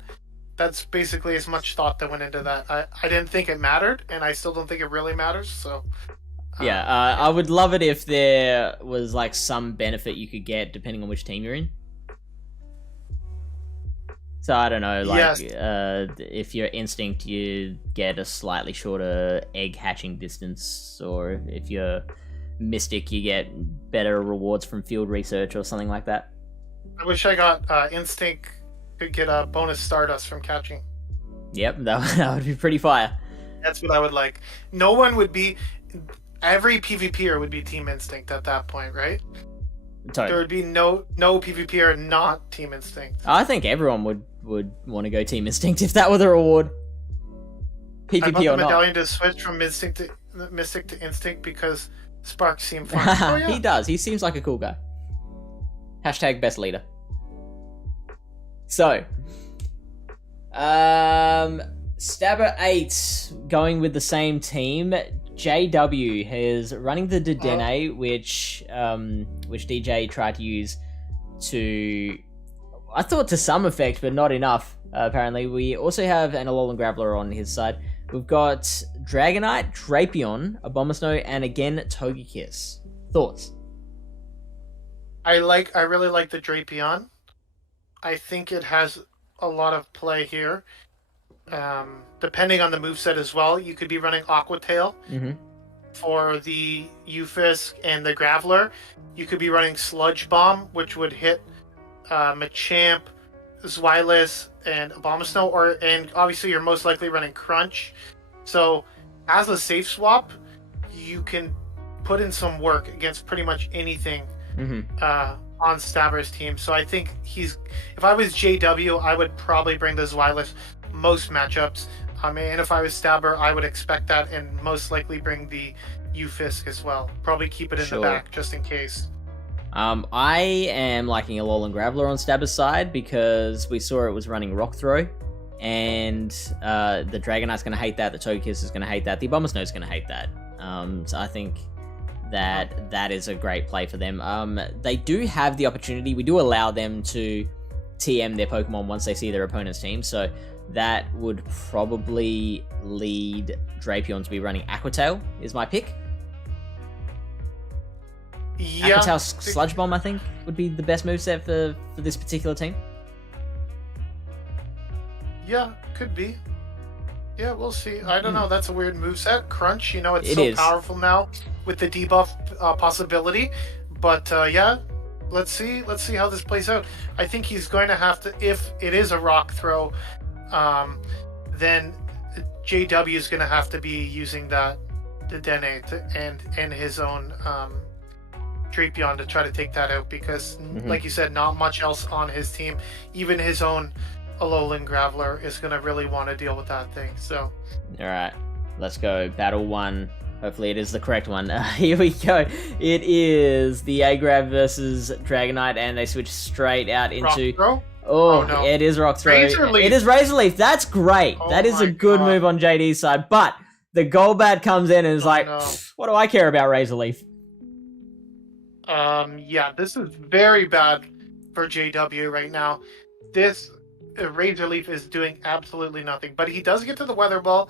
That's basically as much thought that went into that. I didn't think it mattered, and I still don't think it really matters, so... Yeah, I would love it if there was like some benefit you could get depending on which team you're in. So I don't know, like if you're Instinct, you get a slightly shorter egg hatching distance, or if you're Mystic, you get better rewards from field research or something like that. I wish I got Instinct could get a bonus Stardust from catching. Yep, that would be pretty fire. That's what I would like. No one would be... Every PvPer would be Team Instinct at that point, right? Totally. There would be no PvPer not Team Instinct. I think everyone would want to go Team Instinct if that were the reward. PvP I want the or not. medallion to switch from Mystic to Instinct because Sparks seem fun. Oh, yeah. He does. He seems like a cool guy. Hashtag best leader. So, Stabber 8 going with the same team. JW is running the Dedenne, which DJ tried to use to, I thought to some effect, but not enough, apparently. We also have an Alolan Graveler on his side. We've got Dragonite, Drapion, Abomasnow, and again, Togekiss. Thoughts? I really like the Drapion. I think it has a lot of play here. Depending on the moveset as well, you could be running Aqua Tail for the Eufisk and the Graveler. You could be running Sludge Bomb, which would hit Machamp, Zweilous, and Abomasnow, and obviously you're most likely running Crunch. So as a safe swap, you can put in some work against pretty much anything on Stabber's team. So I think if I was JW, I would probably bring the Zweilous most matchups. And if I was Stabber, I would expect that and most likely bring the Eufisk as well. Probably keep it in the back just in case. I am liking Alolan Graveler on Stabber's side because we saw it was running Rock Throw, and the Dragonite's going to hate that, the Togekiss is going to hate that, the Abomasnow's going to hate that. So I think that is a great play for them. They do have the opportunity, we do allow them to TM their Pokemon once they see their opponent's team, so that would probably lead Drapion to be running Aqua Tail, is my pick. Yeah. Aqua Tail Sludge Bomb, I think, would be the best moveset for this particular team. Yeah, could be. Yeah, we'll see. I don't know. That's a weird moveset. Crunch, it's It so is. powerful now with the debuff possibility. But yeah, let's see. Let's see how this plays out. I think he's going to have to, if it is a rock throw, then JW is going to have to be using the Dene and his own Drapion to try to take that out because, like you said, not much else on his team. Even his own Alolan Graveler is going to really want to deal with that thing. So, all right, let's go. Battle 1. Hopefully it is the correct one. Here we go. It is the Agrav versus Dragonite, and they switch straight out into... Rock throw? Oh, no. It is Rock Throw. Razor Leaf. It is Razor Leaf. That's great. Oh that is a my good God. move on JD's side. But the Golbat comes in and is like, no. what do I care about Razor Leaf? Yeah, this is very bad for JW right now. This Razor Leaf is doing absolutely nothing, but he does get to the Weather Ball.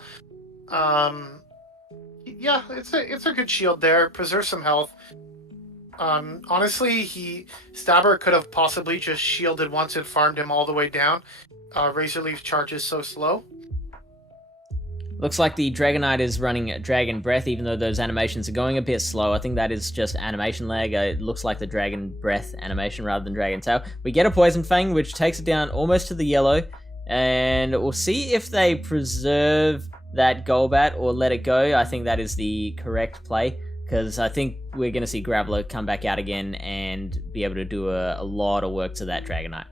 Yeah, it's a good shield there. Preserve some health. Honestly, Stabber could have possibly just shielded once and farmed him all the way down. Razor Leaf charges so slow. Looks like the Dragonite is running Dragon Breath, even though those animations are going a bit slow. I think that is just animation lag. It looks like the Dragon Breath animation rather than Dragon Tail. We get a Poison Fang, which takes it down almost to the yellow. And we'll see if they preserve that Golbat or let it go. I think that is the correct play, because I think we're going to see Graveler come back out again and be able to do a lot of work to that Dragonite.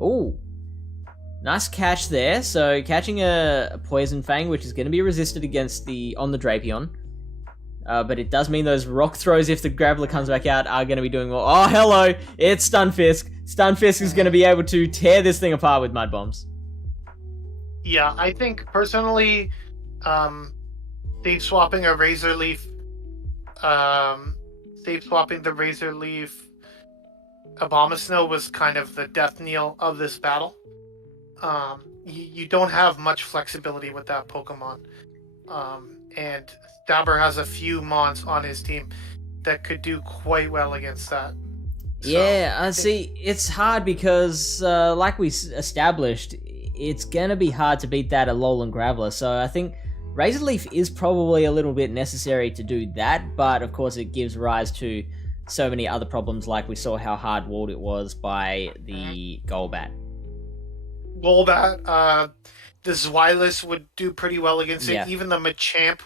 Ooh. Nice catch there. So catching a Poison Fang, which is going to be resisted against on the Drapion. But it does mean those rock throws, if the Graveler comes back out, are going to be doing well. Oh, hello! It's Stunfisk. Stunfisk is going to be able to tear this thing apart with Mud Bombs. Yeah, I think personally, swapping a Razor Leaf, swapping the Razor Leaf Abomasnow was kind of the death knell of this battle. You don't have much flexibility with that Pokemon. And Stabber has a few Mons on his team that could do quite well against that. So, yeah, see, it's hard because, like we established, it's gonna be hard to beat that Alolan Graveler, so I think Razor Leaf is probably a little bit necessary to do that, but of course it gives rise to so many other problems, like we saw how hard-walled it was by the Golbat. The Zweilous would do pretty well against it. Yeah. Even the Machamp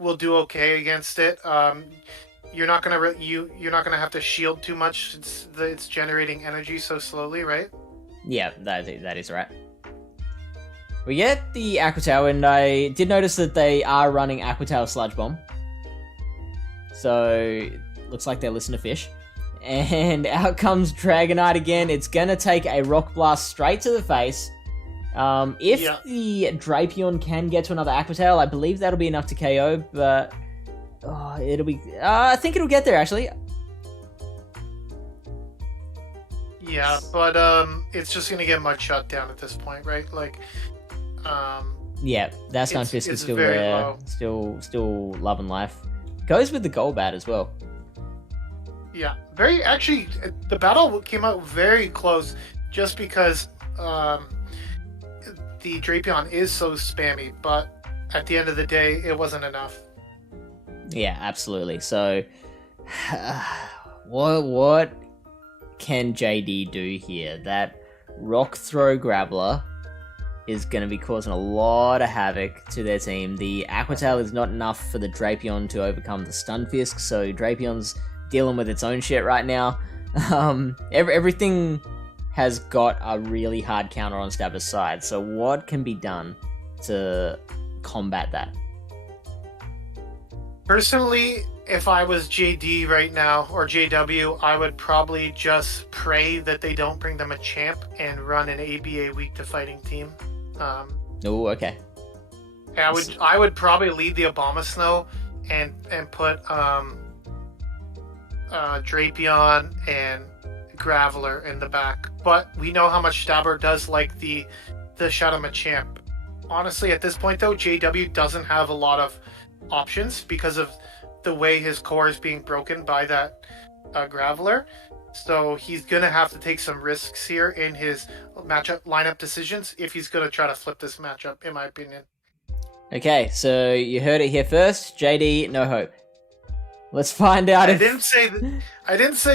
will do okay against it. You're not gonna you're not gonna have to shield too much. It's generating energy so slowly, right? Yeah, that is right. We get the Aquatail, and I did notice that they are running Aquatail Sludge Bomb. So looks like they're listening to fish. And out comes Dragonite again. It's gonna take a Rock Blast straight to the face. If the Drapion can get to another Aquatail, I believe that'll be enough to KO, but it'll be... I think it'll get there, actually. Yeah, but it's just gonna get mud shot down at this point, right? Like, yeah, that Stunfisk is still there, low. still loving life. Goes with the Golbat as well. Yeah, actually, the battle came out very close, just because the Drapion is so spammy, but at the end of the day, it wasn't enough. Yeah, absolutely. So, what can JD do here? That Rock Throw Graveler is going to be causing a lot of havoc to their team. The Aquatail is not enough for the Drapion to overcome the Stunfisk, so Drapion's dealing with its own shit right now. Everything has got a really hard counter on Stabber's side, so what can be done to combat that? Personally, if I was JD right now, or JW, I would probably just pray that they don't bring them a champ and run an ABA weak to fighting team. Oh, okay. I would probably lead the Abomasnow and put Drapion and Graveler in the back. But we know how much Stabber does like the Shadow Machamp. Honestly, at this point though, JW doesn't have a lot of options because of the way his core is being broken by that Graveler. So he's gonna have to take some risks here in his matchup lineup decisions if he's gonna try to flip this matchup, in my opinion. Okay, so you heard it here first. JD, no hope. Let's find out I if... didn't say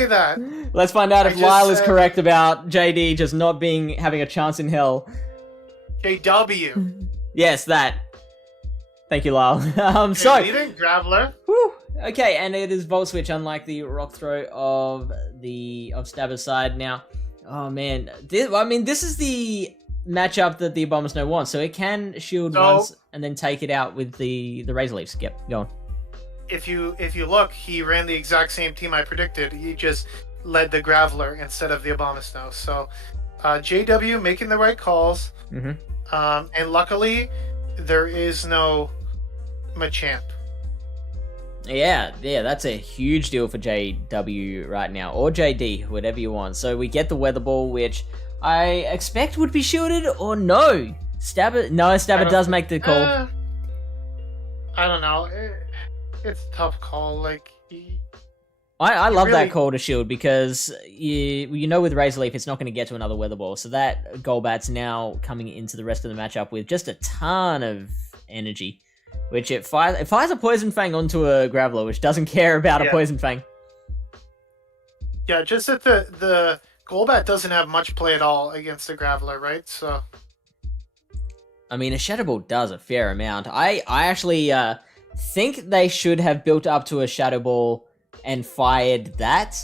that. Let's find out if I just Lyle is said- correct about JD just not having a chance in hell. JW. Yes, that. Thank you, Lyle. So... Leading Graveler. Whew. Okay, and it is Volt Switch, unlike the Rock Throw of Stabber's side. Now, oh man, this is the matchup that the Abomasnow wants, so it can shield once and then take it out with the Razor Leafs. Yep, go on. If you look, he ran the exact same team I predicted. He just led the Graveler instead of the Abomasnow. So, JW making the right calls, and luckily there is no Machamp. Yeah, that's a huge deal for JW right now, or JD, whatever you want. So we get the Weather Ball, which I expect would be shielded, or no? Stabber does make the call. I don't know. It's a tough call. Like, I love that call to shield because you know with Razor Leaf it's not going to get to another Weather Ball, so that Golbat's now coming into the rest of the matchup with just a ton of energy. Which it fires a Poison Fang onto a Graveler, which doesn't care about a Poison Fang. Yeah, just that the Golbat doesn't have much play at all against the Graveler, right? So, I mean, a Shadow Ball does a fair amount. I actually think they should have built up to a Shadow Ball and fired that,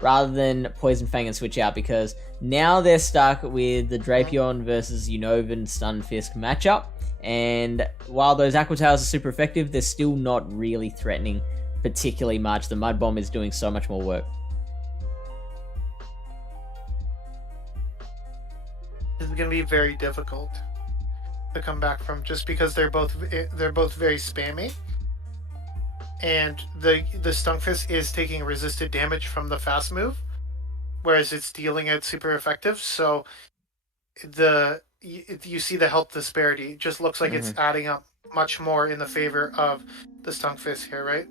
rather than Poison Fang and switch out, because now they're stuck with the Drapion versus Unova Stunfisk matchup. And while those Aqua Towers are super effective, they're still not really threatening particularly much. The Mud Bomb is doing so much more work. This is going to be very difficult to come back from, just because they're both very spammy, and the Stunfisk is taking resisted damage from the fast move, whereas it's dealing out super effective. So you see the health disparity. It just looks like it's adding up much more in the favor of the Stunfisk here, right?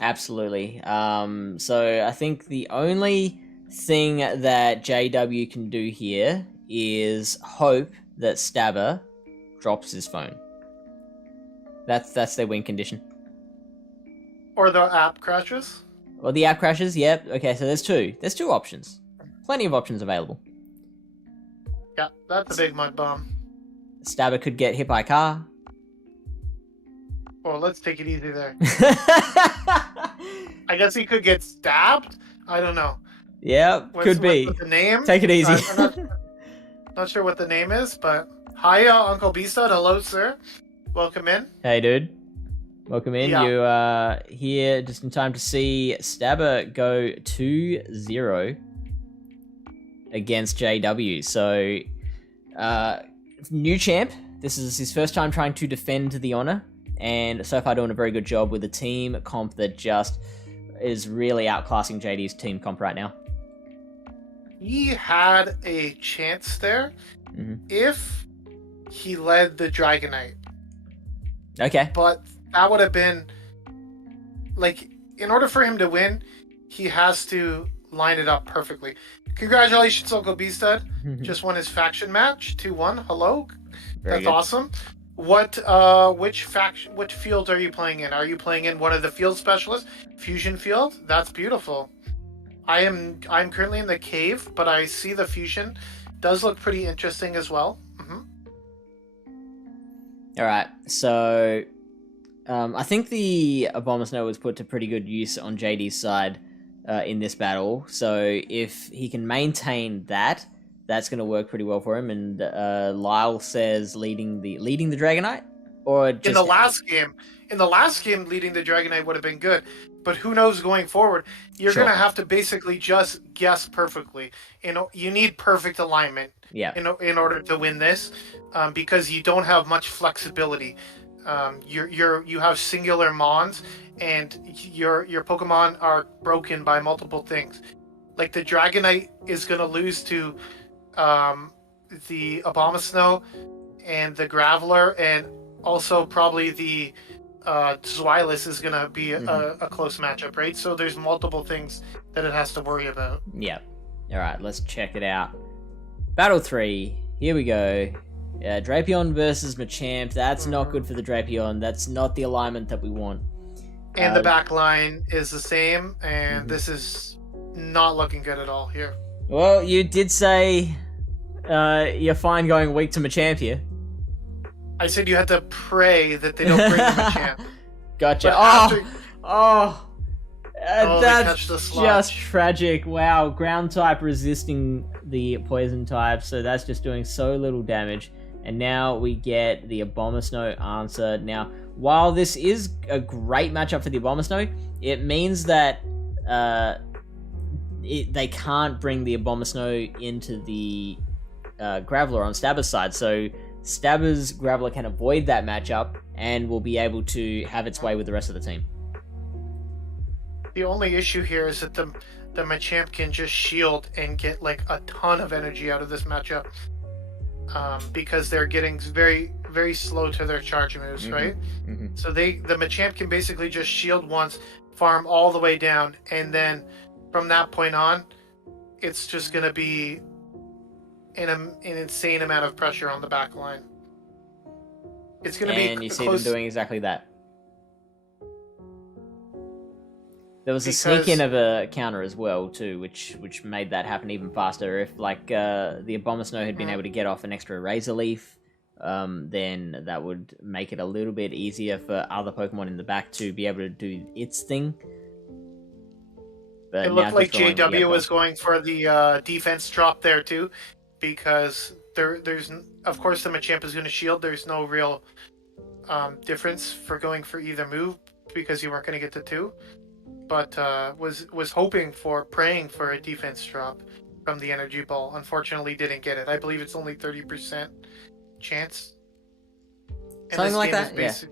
Absolutely. So I think the only thing that JW can do here is hope that Stabber drops his phone. That's their win condition. Or the app crashes. Or the app crashes, yep. Okay, so there's two. There's two options. Plenty of options available. Yeah, that's a big mud bomb. Stabber could get hit by a car. Well, let's take it easy there. I guess he could get stabbed? I don't know. Yeah, could be. What's the name? Take it easy. I'm not sure what the name is, but hiya, Uncle B-Stud. Hello, sir. Welcome in. Hey, dude. Welcome in. Yeah. You are here just in time to see Stabber go 2-0 against JW. So, new champ. This is his first time trying to defend the honor, and so far doing a very good job with a team comp that just is really outclassing JD's team comp right now. He had a chance there if he led the Dragonite. Okay. But that would have been, like, in order for him to win, he has to line it up perfectly. Congratulations, Uncle B-Stud. Just won his faction match, 2-1. Hello. That's awesome. Which field are you playing in? Are you playing in one of the field specialists? Fusion field? That's beautiful. I'm currently in the cave, but I see the fusion does look pretty interesting as well. All right, so I think the Abomasnow was put to pretty good use on JD's side in this battle. So if he can maintain that, that's going to work pretty well for him. And Lyle says leading the Dragonite, or just... in the last game, leading the Dragonite would have been good. But who knows going forward? You're going to have to basically just guess perfectly. You need perfect alignment. Yeah. In order to win this, because you don't have much flexibility. You have singular mons, and your Pokemon are broken by multiple things. Like the Dragonite is going to lose to the Abomasnow and the Graveler, and also probably the Zweilous is going to be Mm-hmm. a close matchup, right? So there's multiple things that it has to worry about. Yep. Alright, let's check it out. Battle 3. Here we go. Drapion versus Machamp. That's not good for the Drapion. That's not the alignment that we want. And the back line is the same, and Mhm. this is not looking good at all here. Well, you did say you're fine going weak to Machamp here. I said you had to pray that they don't bring the Machamp. Gotcha. But after- they that's touched the sludge. just tragic. Wow, ground type resisting the poison type, so that's just doing so little damage. And now we get the Abomasnow answer. Now, while this is a great matchup for the Abomasnow, it means that they can't bring the Abomasnow into the Graveler on Stabber's side, so Stabber's Graveler can avoid that matchup and will be able to have its way with the rest of the team. The only issue here is that the Machamp can just shield and get like a ton of energy out of this matchup, because they're getting very, very slow to their charge moves, right? Mm-hmm. So the Machamp can basically just shield once, farm all the way down, and then from that point on, it's just going to be an insane amount of pressure on the back line. It's going to be And you see them doing exactly that. There was a sneak in of a counter as well too, which made that happen even faster. If like the Abomasnow had been able to get off an extra Razor Leaf, then that would make it a little bit easier for other Pokemon in the back to be able to do its thing. But it looked like JW was going for the defense drop there too, because there's of course the Machamp is going to shield. There's no real difference for going for either move because you weren't going to get to 2. But was praying for a defense drop from the energy ball. Unfortunately, didn't get it. I believe it's only 30% chance. And something like that. Yeah. This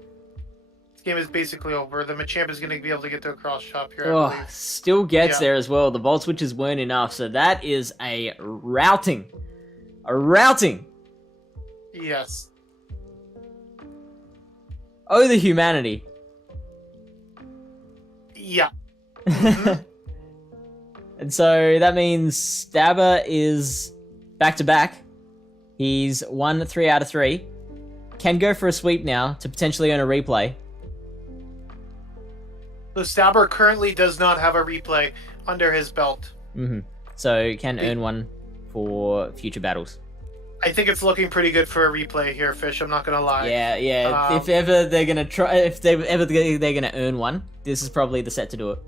game is basically over. The Machamp is going to be able to get to a cross chop here. Oh, still gets there as well. The Volt Switches weren't enough, so that is a routing. A routing. Yes. Oh, the humanity. Yeah. And so that means Stabber is back to back. He's won 3 out of 3. Can go for a sweep now to potentially earn a replay. The Stabber currently does not have a replay under his belt. So can earn one for future battles. I think it's looking pretty good for a replay here, Fish. I'm not gonna lie. Yeah. If ever they're gonna they're gonna earn one, this is probably the set to do it.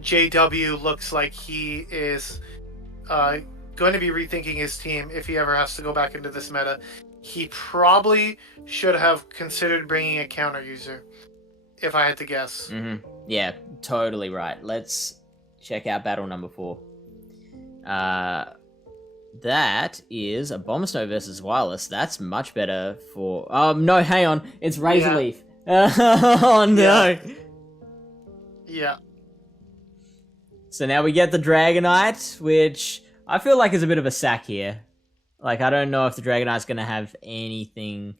JW looks like he is going to be rethinking his team if he ever has to go back into this meta. He probably should have considered bringing a counter user, if I had to guess. Yeah, totally right. Let's check out battle number 4. That is Abomasnow versus Wireless. That's much better for... no, hang on. It's Razor Leaf. Oh, no. Yeah. So now we get the Dragonite, which I feel like is a bit of a sack here. Like, I don't know if the Dragonite's going to have anything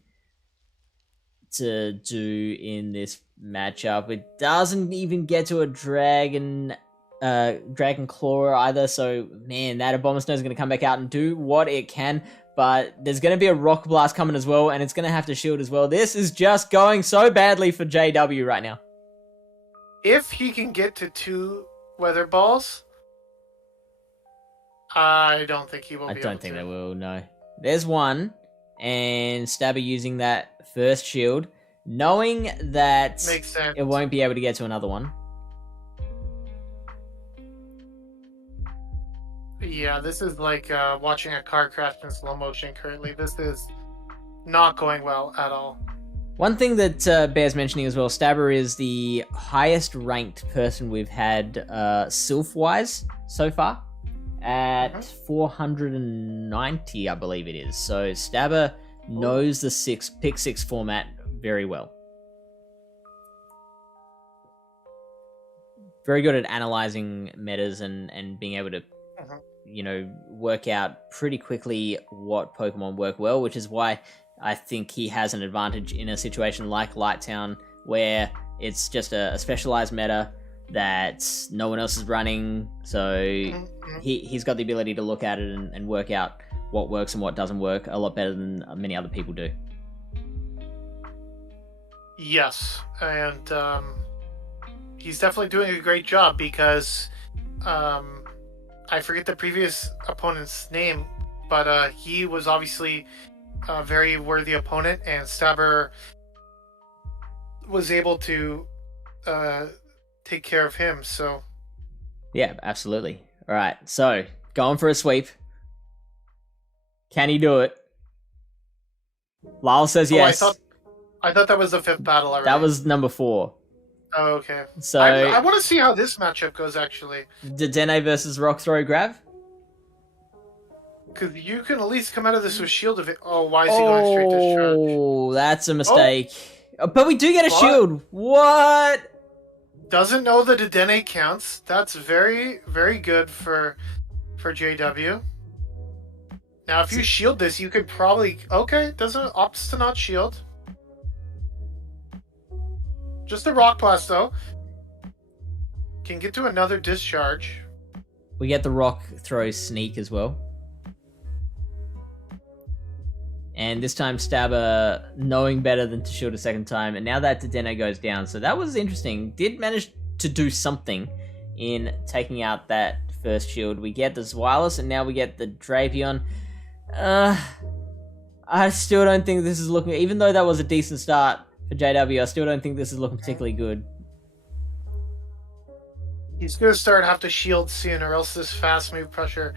to do in this matchup. It doesn't even get to a Dragon Claw either, so man, that Abomasnow is going to come back out and do what it can, but there's going to be a Rock Blast coming as well, and it's going to have to shield as well. This is just going so badly for JW right now. If he can get to 2 Weather Balls, I don't think he will. I don't think they will. No, there's one, and Stabber using that first shield, knowing that makes sense. It won't be able to get to another one. Yeah, this is like watching a car crash in slow motion currently. This is not going well at all. One thing that bears mentioning as well, Stabber is the highest ranked person we've had Sylph-wise so far, at 490, I believe it is. So Stabber knows the pick 6 format very well. Very good at analyzing metas and being able to work out pretty quickly what Pokemon work well, which is why I think he has an advantage in a situation like Light Town where it's just a specialized meta that no one else is running, so he's got the ability to look at it and work out what works and what doesn't work a lot better than many other people do. Yes, and he's definitely doing a great job because I forget the previous opponent's name, but he was obviously a very worthy opponent, and Stabber was able to take care of him. So yeah, absolutely. All right, so going for a sweep. Can he do it? Lyle says yes. I thought that was the 5th battle already. That was number 4. Oh, okay. So I want to see how this matchup goes, actually. Dedenne versus Rock Throw Grab? Because you can at least come out of this with shield of it. Oh, why is he going straight to Stretch? Oh, that's a mistake. Oh, but we do get a shield. What? Doesn't know the Dedenne counts. That's very, very good for JW. Now, if you shield this, you could probably... Okay, doesn't opts to not shield. Just a Rock Blast, though. Can get to another discharge. We get the Rock Throw Sneak as well. And this time Stabber knowing better than to shield a second time. And now that Dedenne goes down. So that was interesting. Did manage to do something in taking out that first shield. We get the Zweilous and now we get the Drapion. I still don't think this is looking... Even though that was a decent start for JW, I still don't think this is looking particularly good. He's going to have to shield soon, or else this fast move pressure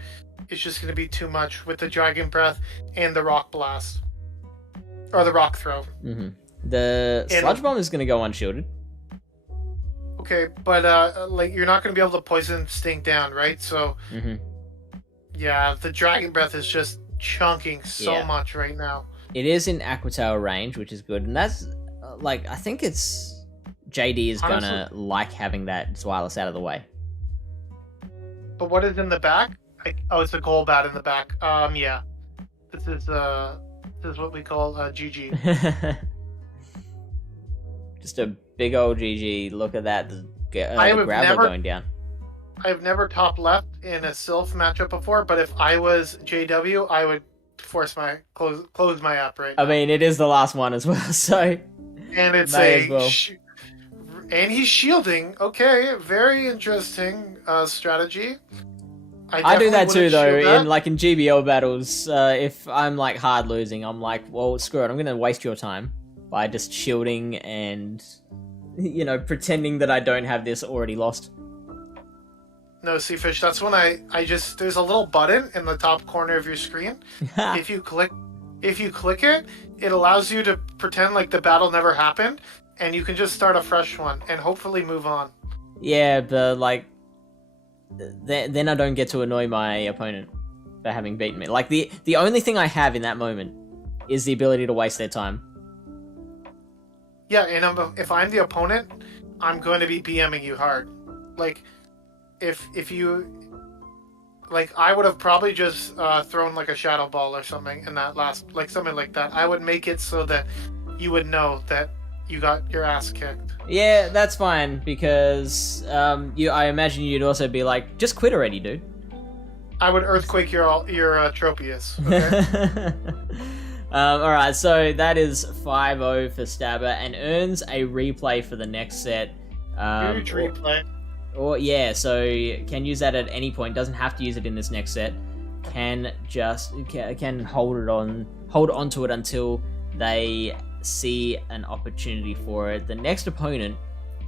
is just going to be too much with the Dragon Breath and the Rock Blast. Or the Rock Throw. Mm-hmm. The Sludge Bomb is going to go unshielded. Okay, but like you're not going to be able to Poison Stink down, right? So, yeah, the Dragon Breath is just chunking so much right now. It is in Aquatail range, which is good. And that's, like, I think it's... JD is going to like having that Zweilous out of the way. But what is in the back? Oh, it's a Golbat in the back. Yeah. This is what we call GG. Just a big old GG. Look at that. The Grabber going down. I have never top left in a Sylph matchup before, but if I was JW, I would force my close my app right now. I mean, it is the last one as well, so... And it's and he's shielding. Okay, very interesting strategy. I do that too, though. In GBL battles, if I'm like hard losing, I'm like, well, screw it. I'm gonna waste your time by just shielding and, you know, pretending that I don't have this already lost. No, Seafish. That's when I just there's a little button in the top corner of your screen. If you click it, it allows you to pretend like the battle never happened, and you can just start a fresh one and hopefully move on. Yeah, but like. Then I don't get to annoy my opponent for having beaten me. Like, the only thing I have in that moment is the ability to waste their time. Yeah, and if I'm the opponent, I'm going to be BMing you hard. Like, if you... Like, I would have probably just thrown, like, a Shadow Ball or something in that last... Like, something like that. I would make it so that you would know that you got your ass kicked. Yeah, that's fine, because I imagine you'd also be like, just quit already, dude. I would Earthquake your Tropius, okay? Alright, so that is 5-0 for Stabber, and earns a replay for the next set. Huge replay. Or yeah, so can use that at any point, doesn't have to use it in this next set. Can hold on to it until they see an opportunity for it. The next opponent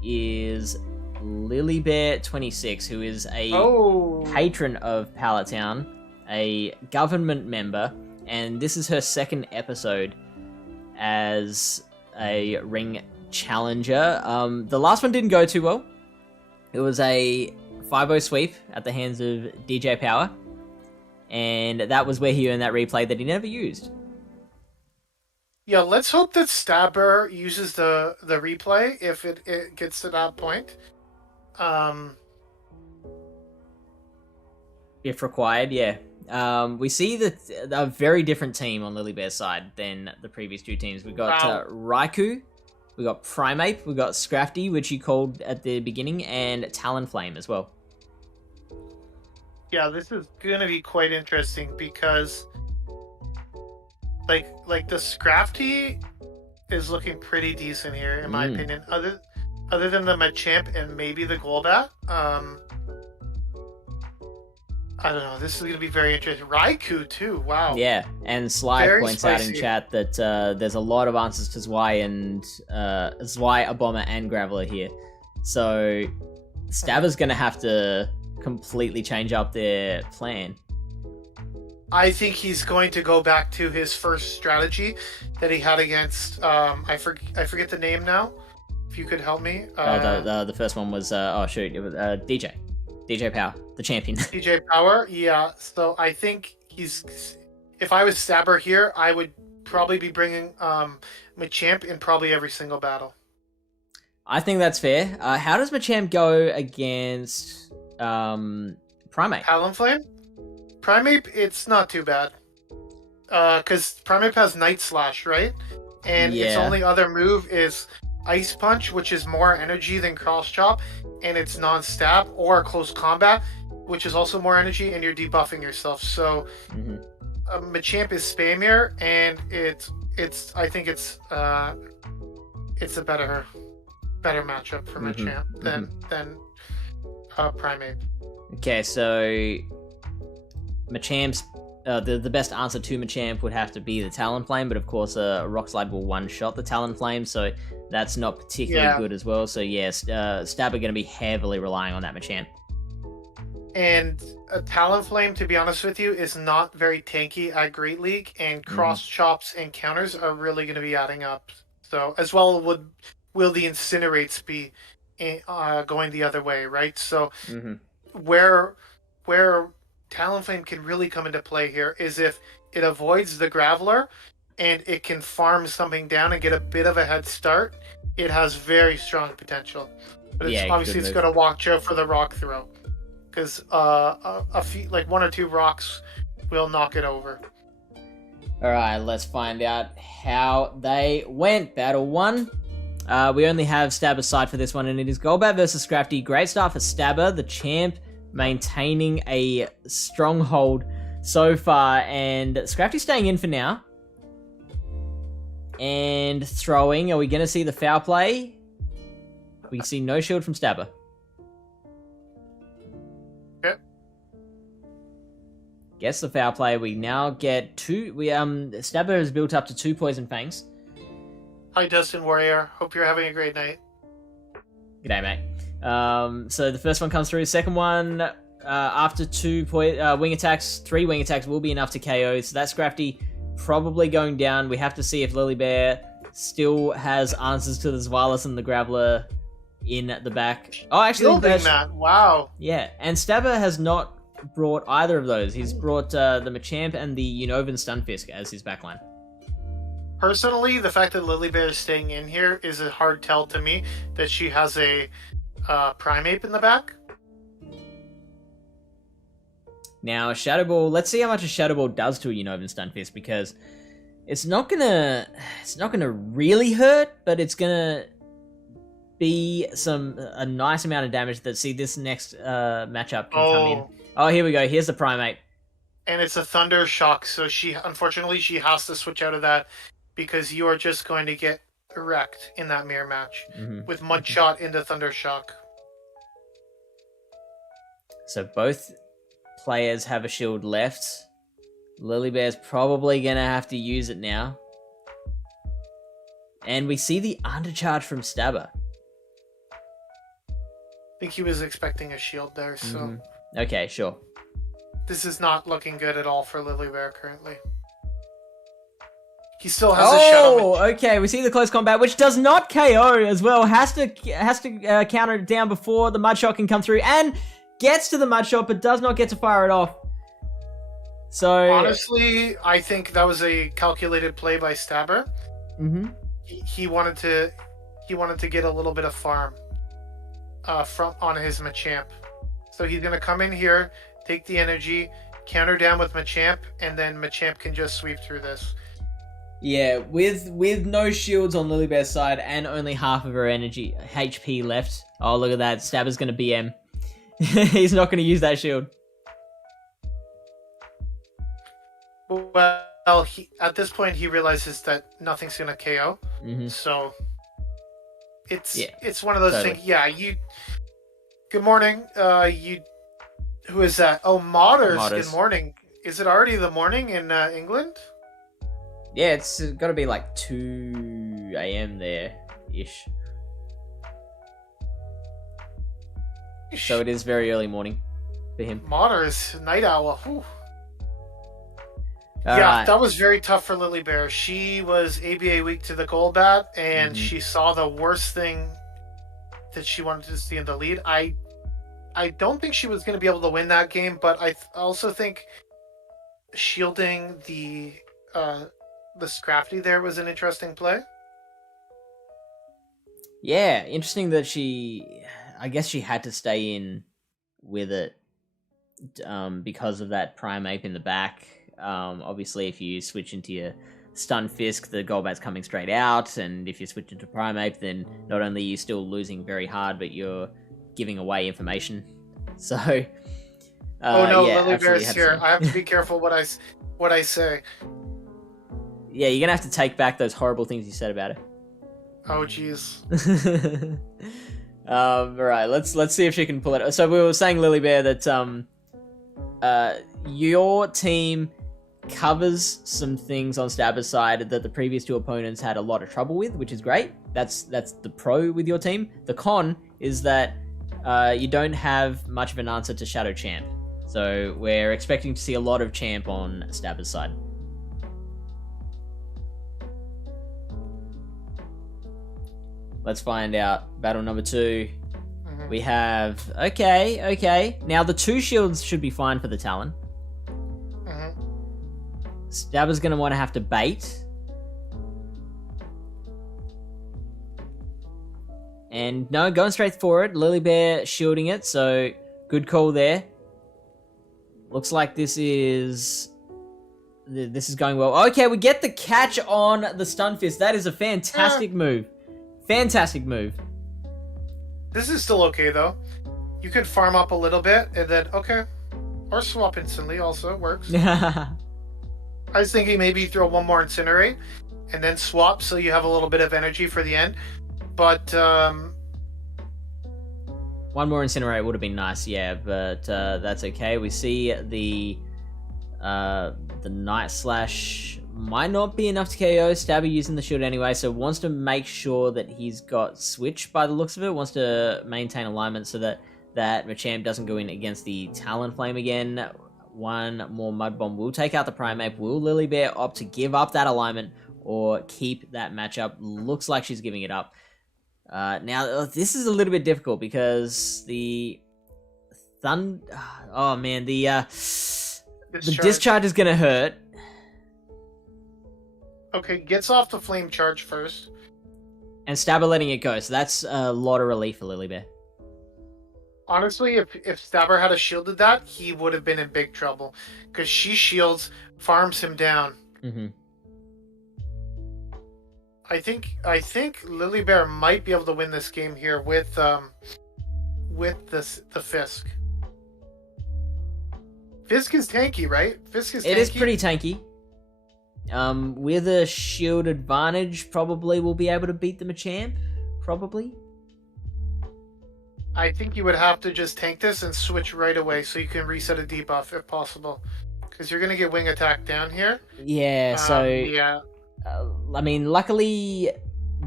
is Lilybear26, who is a patron of Palatown, a government member, and this is her second episode as a ring challenger. The last one didn't go too well. It was a 5-0 sweep at the hands of djpower, and that was where he earned that replay that he never used. Yeah, let's hope that Stabber uses the replay if it gets to that point. If required, yeah. We see that a very different team on Lilybear's side than the previous two teams. We've got Raikou We got Primeape, we got Scrafty, which you called at the beginning, and Talonflame as well. Yeah, this is gonna be quite interesting because, like the Scrafty is looking pretty decent here in my opinion. Other than the Machamp and maybe the Golbat, I don't know. This is going to be very interesting. Raikou, too. Wow. Yeah, and Sly Very points out in spicy. chat that there's a lot of answers to Zwei and Zwei, a Bomber, and Graveler here. So Stabber's going to have to completely change up their plan. I think he's going to go back to his first strategy that he had against. I forget the name now. If you could help me. The first one was it was DJ Power, the champion. djpower. Yeah. So I think if I was Stabber here, I would probably be bringing Machamp in probably every single battle. I think that's fair. How does Machamp go against Primeape? Talonflame? Primeape, it's not too bad. Because Primeape has Night Slash, right? And its only other move is Ice Punch, which is more energy than Cross Chop, and it's non-stab, or Close Combat, which is also more energy, and you're debuffing yourself. So Machamp is spammier, and I think it's a better matchup for Machamp than Primeape. Okay, so Machamp's the best answer to Machamp would have to be the Talonflame, but of course Rock Slide will one-shot the Talonflame, so that's not particularly good as well. So yes, Stabber going to be heavily relying on that Machamp. And a Talonflame, to be honest with you, is not very tanky at Great League, and cross chops and counters are really going to be adding up. So as well will the Incinerates be going the other way, right? So where Talonflame can really come into play here is if it avoids the Graveler and it can farm something down and get a bit of a head start. It has very strong potential, but it's got to watch out for the rock throw, because a few, like 1 or 2 rocks will knock it over. All right, let's find out how they went. Battle 1. We only have Stabber's side for this one, and it is Golbat versus Scrafty. Great start for Stabber, the champ, maintaining a stronghold so far, and Scrafty staying in for now. And throwing, are we going to see the foul play? We see no shield from Stabber. Yep. Gets the foul play. We now get 2. Stabber has built up to 2 Poison Fangs. Hi, Dustin Warrior. Hope you're having a great night. G'day, mate. So the first one comes through. Second one, after 2 wing attacks, 3 wing attacks will be enough to KO. So that's Scrafty probably going down. We have to see if Lilybear still has answers to the Zweilous and the Graveler in the back. Oh, actually, that. Wow. Yeah, and Stabber has not brought either of those. He's brought the Machamp and the Unova Stunfisk as his backline. Personally, the fact that Lilybear is staying in here is a hard tell to me that she has a Primeape in the back. Now, Shadow Ball, let's see how much a Shadow Ball does to a Unova Stunfisk, because it's not gonna really hurt, but it's gonna be a nice amount of damage. That see this next matchup can come in. Oh, here we go. Here's the Primeape. And it's a Thunder Shock, so unfortunately she has to switch out of that, because you are just going to get wrecked in that mirror match with Mudshot into Thunder Shock. So both players have a shield left. Lilybear's probably going to have to use it now. And we see the undercharge from Stabber. I think he was expecting a shield there, so... Okay, sure. This is not looking good at all for Lilybear currently. He still has a Shadow Mage. Oh, okay. We see the close combat, which does not KO as well. Has to counter it down before the Mudshot can come through, and gets to the Mudshot, but does not get to fire it off. So honestly, I think that was a calculated play by Stabber. He wanted to get a little bit of farm on his Machamp. So he's gonna come in here, take the energy, counter down with Machamp, and then Machamp can just sweep through this. Yeah, with no shields on Lilybear's side and only half of her energy HP left. Oh, look at that. Stabber's going to BM. He's not going to use that shield. Well, at this point he realizes that nothing's going to KO. Mm-hmm. So it's one of those things. Yeah, Good morning. Who is that? Oh, Modders. Good morning. Is it already the morning in England? Yeah, it's got to be like 2 a.m. there-ish. So it is very early morning for him. Modders, night owl. Whew. Right. That was very tough for Lilybear. She was ABA weak to the Golbat, and she saw the worst thing that she wanted to see in the lead. I don't think she was going to be able to win that game, but I also think shielding the Scrafty there was an interesting play. Yeah, interesting that I guess she had to stay in with it because of that Prime Ape in the back. Obviously, if you switch into your Stun Fisk, the Golbat's coming straight out, and if you switch into Prime Ape, then not only are you still losing very hard, but you're giving away information. So, oh no, yeah, Lilybear's here. I have to be careful what I say. Yeah, you're gonna have to take back those horrible things you said about her. Oh jeez. Alright, let's see if she can pull it. So we were saying, Lilybear, that your team covers some things on Stabber's side that the previous two opponents had a lot of trouble with, which is great. That's the pro with your team. The con is that you don't have much of an answer to Shadow Champ. So we're expecting to see a lot of Champ on Stabber's side. Let's find out. Battle number 2. We have... Okay. Now, the 2 shields should be fine for the Talon. Stabber's going to want to have to bait. And no, going straight for it. Lilybear shielding it, so good call there. Looks like this is going well. Okay, we get the catch on the Stunfist. That is a fantastic move. Fantastic move. This is still okay, though. You could farm up a little bit, and then, okay. Or swap instantly also, works. I was thinking maybe throw one more Incinerate, and then swap so you have a little bit of energy for the end. But, one more Incinerate would have been nice, yeah, but that's okay. We see the Night Slash might not be enough to KO. Stabber using the shield anyway, so wants to make sure that he's got switch by the looks of it. Wants to maintain alignment so that Machamp doesn't go in against the Talonflame again. One more Mud Bomb will take out the Primeape. Will Lilybear opt to give up that alignment or keep that matchup? Looks like she's giving it up. Now, this is a little bit difficult because the oh man, the discharge is going to hurt. Okay, gets off the flame charge first. And Stabber letting it go, so that's a lot of relief for Lilybear. Honestly, if Stabber had shielded that, he would have been in big trouble. Because she shields, farms him down. I think Lilybear might be able to win this game here with the Fisk. Fisk is tanky, right? Fisk is tanky. It is pretty tanky. With a shield advantage, probably we'll be able to beat the Machamp. Probably. I think you would have to just tank this and switch right away so you can reset a debuff if possible. Because you're going to get wing attack down here. Yeah, so... yeah. I mean, luckily,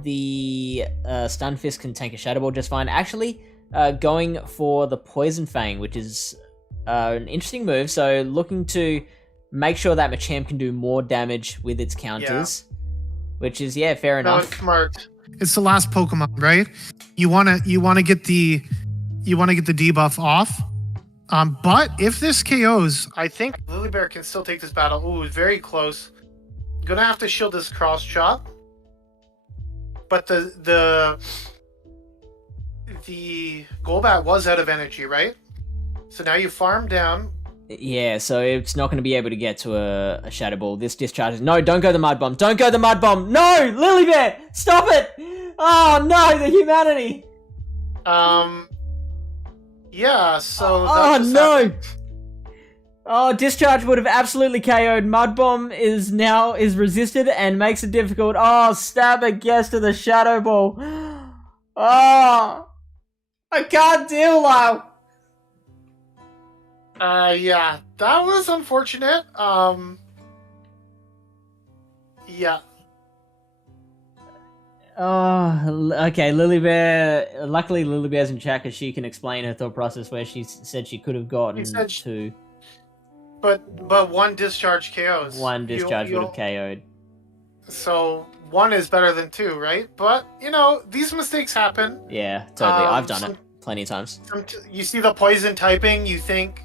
the Stunfisk can tank a Shadow Ball just fine. Actually, going for the Poison Fang, which is an interesting move. So, looking to make sure that Machamp can do more damage with its counters. Yeah. Which is, yeah, fair enough. No, it's smart. It's the last Pokemon, right? You wanna get the debuff off. But if this KOs, I think Lilybear can still take this battle. Ooh, very close. Gonna have to shield this cross chop. But the Golbat was out of energy, right? So now you farm down Yeah, so it's not going to be able to get to a Shadow Ball. This discharges. No, don't go the Mud Bomb. Don't go the Mud Bomb. No, Lily Bear, stop it. Oh no, the humanity. Yeah, so Oh no. Oh, Discharge would have absolutely KO'd. Mud Bomb is resisted and makes it difficult. Oh, Stabber gets to the Shadow Ball. Oh, I can't deal, Lyle. Yeah, that was unfortunate. Yeah. Oh, okay, Lily Bear. Luckily, Lily Bear's in chat because she can explain her thought process where she said she could have gotten two. But one discharge KOs. One discharge would have KO'd. So one is better than two, right? But you know, these mistakes happen. Yeah, totally. I've done it plenty of times. You see the poison typing, you think,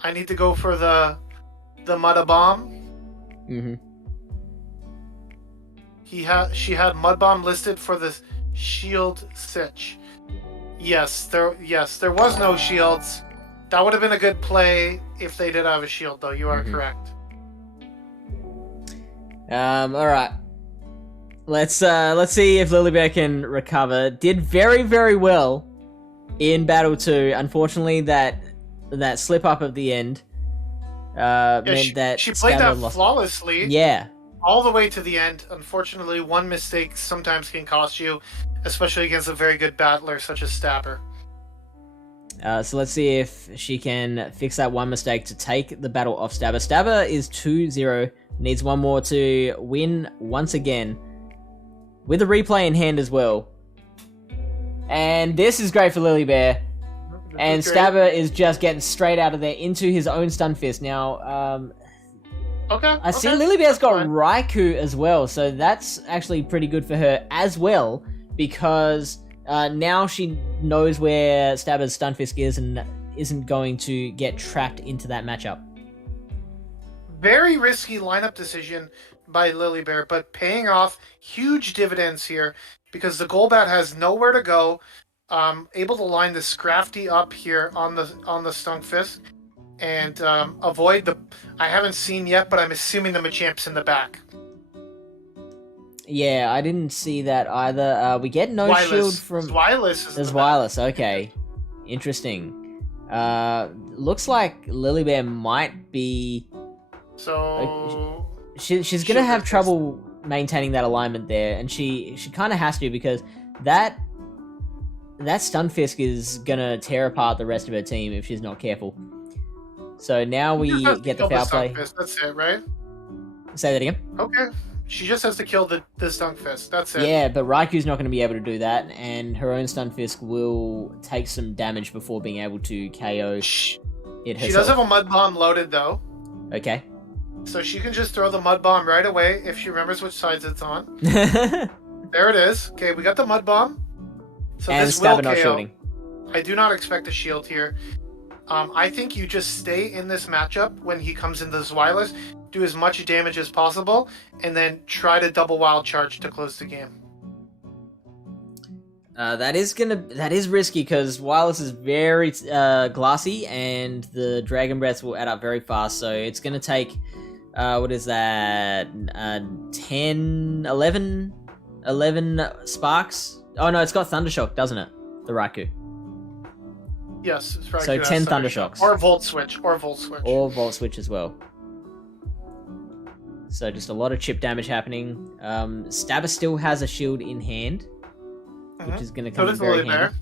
I need to go for the Mud Bomb. Mm-hmm. She had Mud Bomb listed for the shield sitch. Yes, there was no shields. That would have been a good play if they did have a shield, though. You are correct. All right. Let's see if Lily Bear can recover. Did very, very well in Battle 2. Unfortunately, that slip up at the end meant that she played that lost. flawlessly. Yeah. All the way to the end. Unfortunately, one mistake sometimes can cost you, especially against a very good battler such as Stabber. So let's see if she can fix that one mistake to take the battle off Stabber. Stabber is 2-0. Needs one more to win once again. With a replay in hand as well. And this is great for Lily Bear. And Stabber is just getting straight out of there into his own Stun Fist. Now, I see Lily Bear's got Raikou as well. So that's actually pretty good for her as well. Because now she knows where Stabber's Stun Fist is and isn't going to get trapped into that matchup. Very risky lineup decision by Lily Bear, but paying off huge dividends here because the Golbat has nowhere to go. Able to line the Scrafty up here on the Stunfist and avoid the. I haven't seen yet, but I'm assuming the Machamp's in the back. Yeah, I didn't see that either. We get no shield from Zwilus. Okay, interesting. Looks like Lily Bear might be. So she's gonna have trouble maintaining that alignment there, and she kind of has to because that Stunfisk is gonna tear apart the rest of her team if she's not careful. So now we get the foul play. That's it, right? Say that again. Okay. She just has to kill the Stunfist. That's it. Yeah, but Raikou's not going to be able to do that, and her own Stunfisk will take some damage before being able to KO it herself. She does have a Mud Bomb loaded, though. Okay. So she can just throw the Mud Bomb right away if she remembers which sides it's on. There it is. Okay, we got the Mud Bomb. So and this will KO. Not shielding. I do not expect a shield here. I think you just stay in this matchup when he comes into the Zwilus, do as much damage as possible, and then try to double wild charge to close the game. That is risky because Wireless is very glassy, and the Dragon Breaths will add up very fast. So it's gonna take what is that? 10, 11 sparks. Oh no, it's got Thundershock, doesn't it? The Raikou. Yes, it's right. So 10 Thundershocks. Or Volt Switch. Or Volt Switch as well. So just a lot of chip damage happening. Stabber still has a shield in hand, which is going to come in very handy.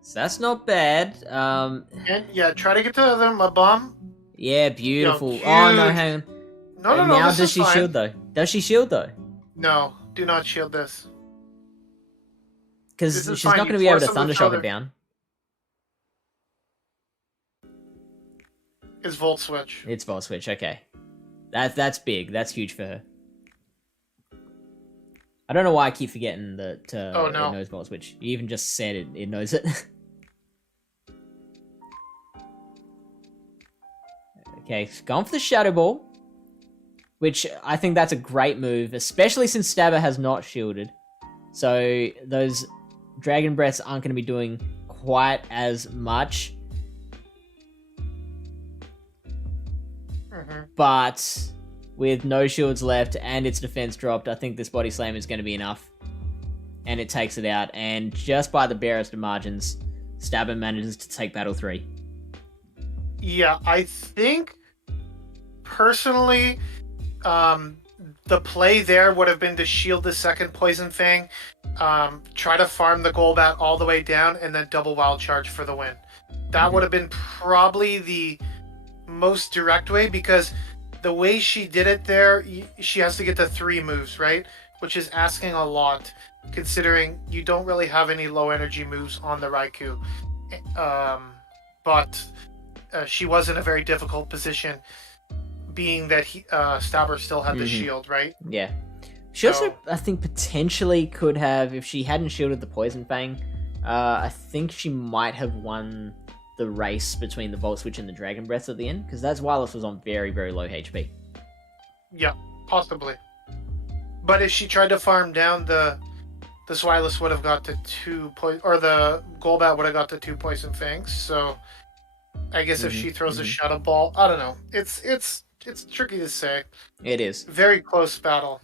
So that's not bad. And yeah, try to get to the Mud Bomb. Yeah, beautiful. Oh no, hang on. No. Now does she shield though? Does she shield though? No, do not shield this. Because she's not going to be able to Thundershock it down. It's Volt Switch. It's Volt Switch, okay. That's big. That's huge for her. I don't know why I keep forgetting that it knows Volt Switch. You even just said it knows it. Okay, gone for the Shadow Ball. Which I think that's a great move, especially since Stabber has not shielded. So those Dragon Breaths aren't going to be doing quite as much. But with no shields left and its defense dropped, I think this body slam is going to be enough. And it takes it out. And just by the barest of margins, Stabber manages to take battle 3. Yeah, I think personally, the play there would have been to shield the second Poison Fang, try to farm the Golbat all the way down, and then double Wild Charge for the win. That would have been probably the most direct way, because the way she did it there, she has to get the 3 moves, right? Which is asking a lot, considering you don't really have any low energy moves on the Raikou. But she was in a very difficult position, being that Stabber still had the shield, right? Yeah. She also, I think, potentially could have, if she hadn't shielded the Poison Fang, I think she might have won the race between the Volt Switch and the Dragon Breath at the end, because that Zweilous was on very, very low HP. Yeah, possibly. But if she tried to farm down, the Zweilous would have got the 2 or the Golbat would have got the 2 Poison Fangs. So I guess if she throws a Shadow Ball, I don't know. It's tricky to say. It is. Very close battle.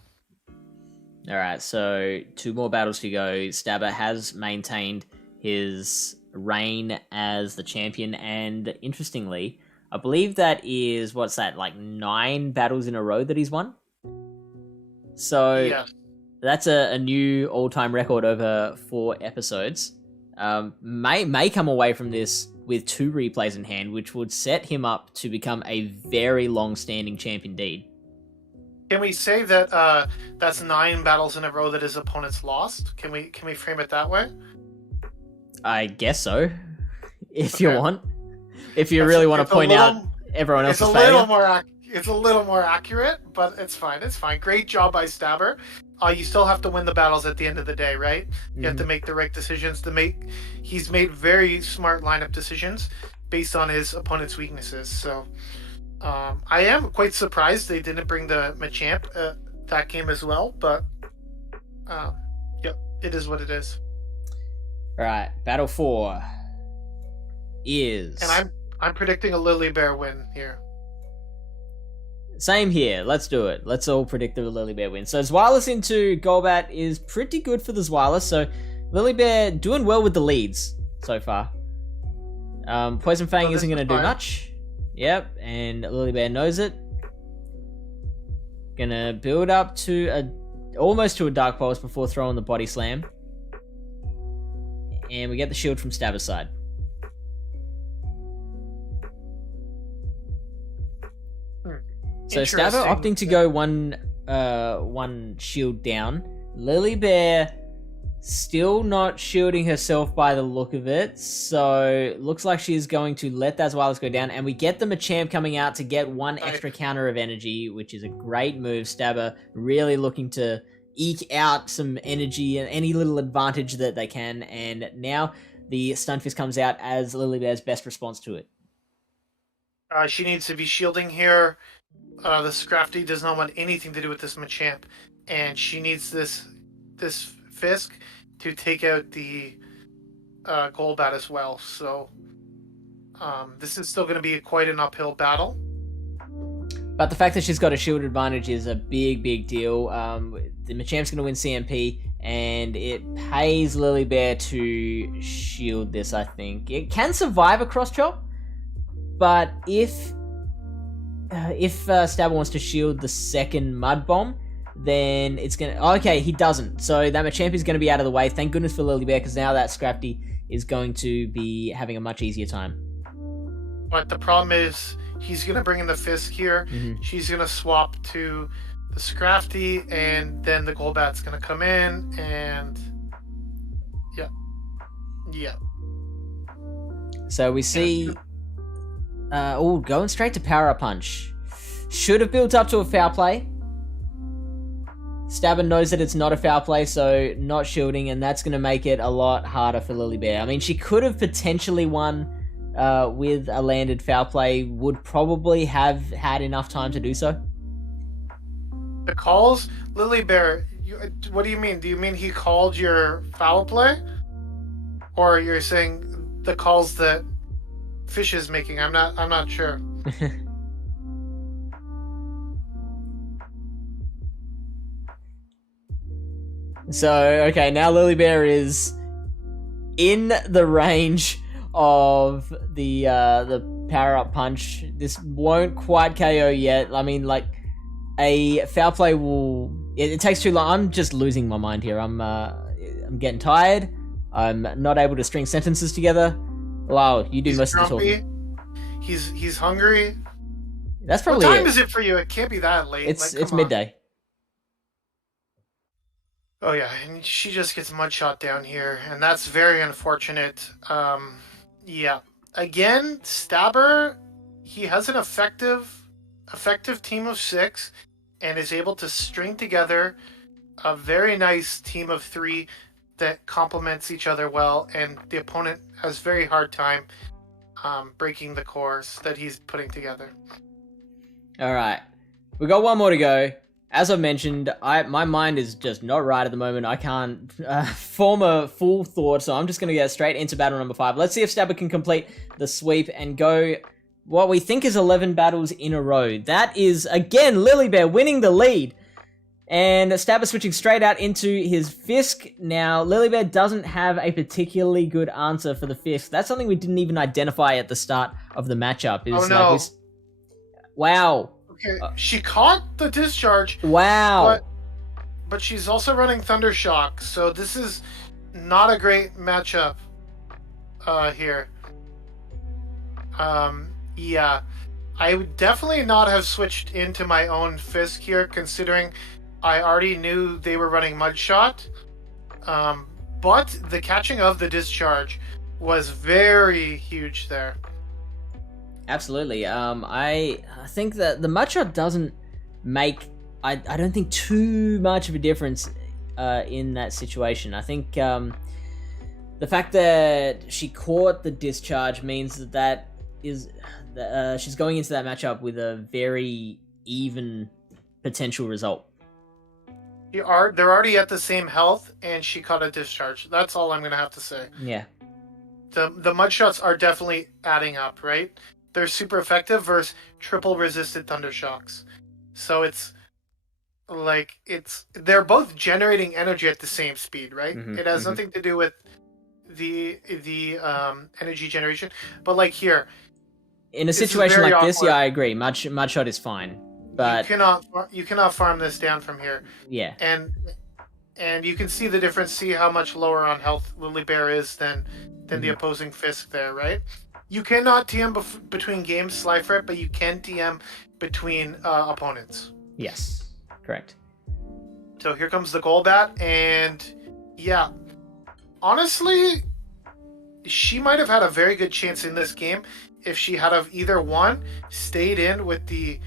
All right, so 2 more battles to go. Stabber has maintained his reign as the champion, and interestingly, I believe that is, what's that, like 9 battles in a row that he's won? So Yeah. that's a new all-time record over 4 episodes. May come away from this with 2 replays in hand, which would set him up to become a very long-standing champ indeed. Can we say that that's 9 battles in a row that his opponent's lost? Can we frame it that way? I guess so, if you want. If you really want to point out everyone else's failure. It's a little more accurate, but it's fine. It's fine. Great job by Stabber. You still have to win the battles at the end of the day, right? You have to make the right decisions. He's made very smart lineup decisions based on his opponent's weaknesses. So I am quite surprised they didn't bring the Machamp that game as well. But yeah, it is what it is. All right, battle 4 is, and I'm predicting a Lily Bear win here. Same here. Let's do it. Let's all predict the Lily Bear win. So Zweilous into Golbat is pretty good for the Zweilous. So Lily Bear doing well with the leads so far. Poison Fang isn't going to do much. Yep, and Lily Bear knows it. Gonna build up to almost to a Dark Pulse before throwing the Body Slam. And we get the shield from Stabber's side. So Stabber opting to go one shield down. Lily Bear still not shielding herself by the look of it. So looks like she's going to let that Zweilous go down. And we get the Machamp coming out to get 1 extra counter of energy, which is a great move. Stabber really looking to eke out some energy and any little advantage that they can. And now the Stunfisk comes out as Lily Bear's best response to it. She needs to be shielding here. The Scrafty does not want anything to do with this Machamp, and she needs this Fisk to take out the Golbat as well. So this is still going to be quite an uphill battle. But the fact that she's got a shield advantage is a big, big deal. The Machamp's going to win CMP, and it pays Lily Bear to shield this, I think. It can survive a cross chop, but if Stabber wants to shield the second Mud Bomb, then it's going to... Okay, he doesn't. So that Machamp is going to be out of the way. Thank goodness for Lily Bear, because now that Scrafty is going to be having a much easier time. But the problem is, he's going to bring in the Fisk here. She's going to swap to the Scrafty, and then the Golbat's going to come in, and... Yeah. So we see... going straight to Power Up Punch. Should have built up to a foul play. Stabber knows that it's not a foul play, so not shielding, and that's going to make it a lot harder for Lily Bear. I mean, she could have potentially won with a landed foul play, would probably have had enough time to do so. The calls? Lily Bear, what do you mean? Do you mean he called your foul play? Or you're saying the calls that Fish is making. I'm not sure. So, okay, now Lily Bear is in the range of the power-up punch. This won't quite KO yet. I mean, like, a foul play will... It takes too long. I'm just losing my mind here. I'm getting tired. I'm not able to string sentences together. Wow, you do most of the talking. He's hungry. That's probably What time is it for you? It can't be that late. It's midday. Oh yeah, and she just gets mudshot down here, and that's very unfortunate. Yeah. Again, Stabber, he has an effective team of 6, and is able to string together a very nice team of 3 that complements each other well, and the opponent has very hard time breaking the cores that he's putting together. All right, we got one more to go. As I mentioned, my mind is just not right at the moment. I can't form a full thought, so I'm just going to get straight into battle number 5. Let's see if Stabber can complete the sweep and go what we think is 11 battles in a row. That is, again, Lily Bear winning the lead. And Stabber switching straight out into his Fisk. Now, Lily Bear doesn't have a particularly good answer for the Fisk. That's something we didn't even identify at the start of the matchup. Oh, no. Wow. Okay, she caught the discharge. Wow. But she's also running Thunder Shock, so this is not a great matchup here. Yeah. I would definitely not have switched into my own Fisk here, considering I already knew they were running Mudshot. But the catching of the discharge was very huge there. Absolutely. I think that the Mudshot doesn't make, I don't think, too much of a difference in that situation. I think the fact that she caught the discharge means that she's going into that matchup with a very even potential result. They're already at the same health, and she caught a discharge. That's all I'm going to have to say. Yeah. The Mudshots are definitely adding up, right? They're super effective versus triple resisted Thunder Shocks. So they're both generating energy at the same speed, right? Mm-hmm, it has nothing to do with the energy generation. But like here, in a situation like this, yeah, I agree. Mudshot is fine, but you cannot farm this down from here. Yeah. And you can see the difference. See how much lower on health Lily Bear is than the opposing Fisk there, right? You cannot TM between games, Slyfret, but you can TM between opponents. Yes, correct. So here comes the Golbat, and yeah, honestly, she might have had a very good chance in this game if she had have either one stayed in with the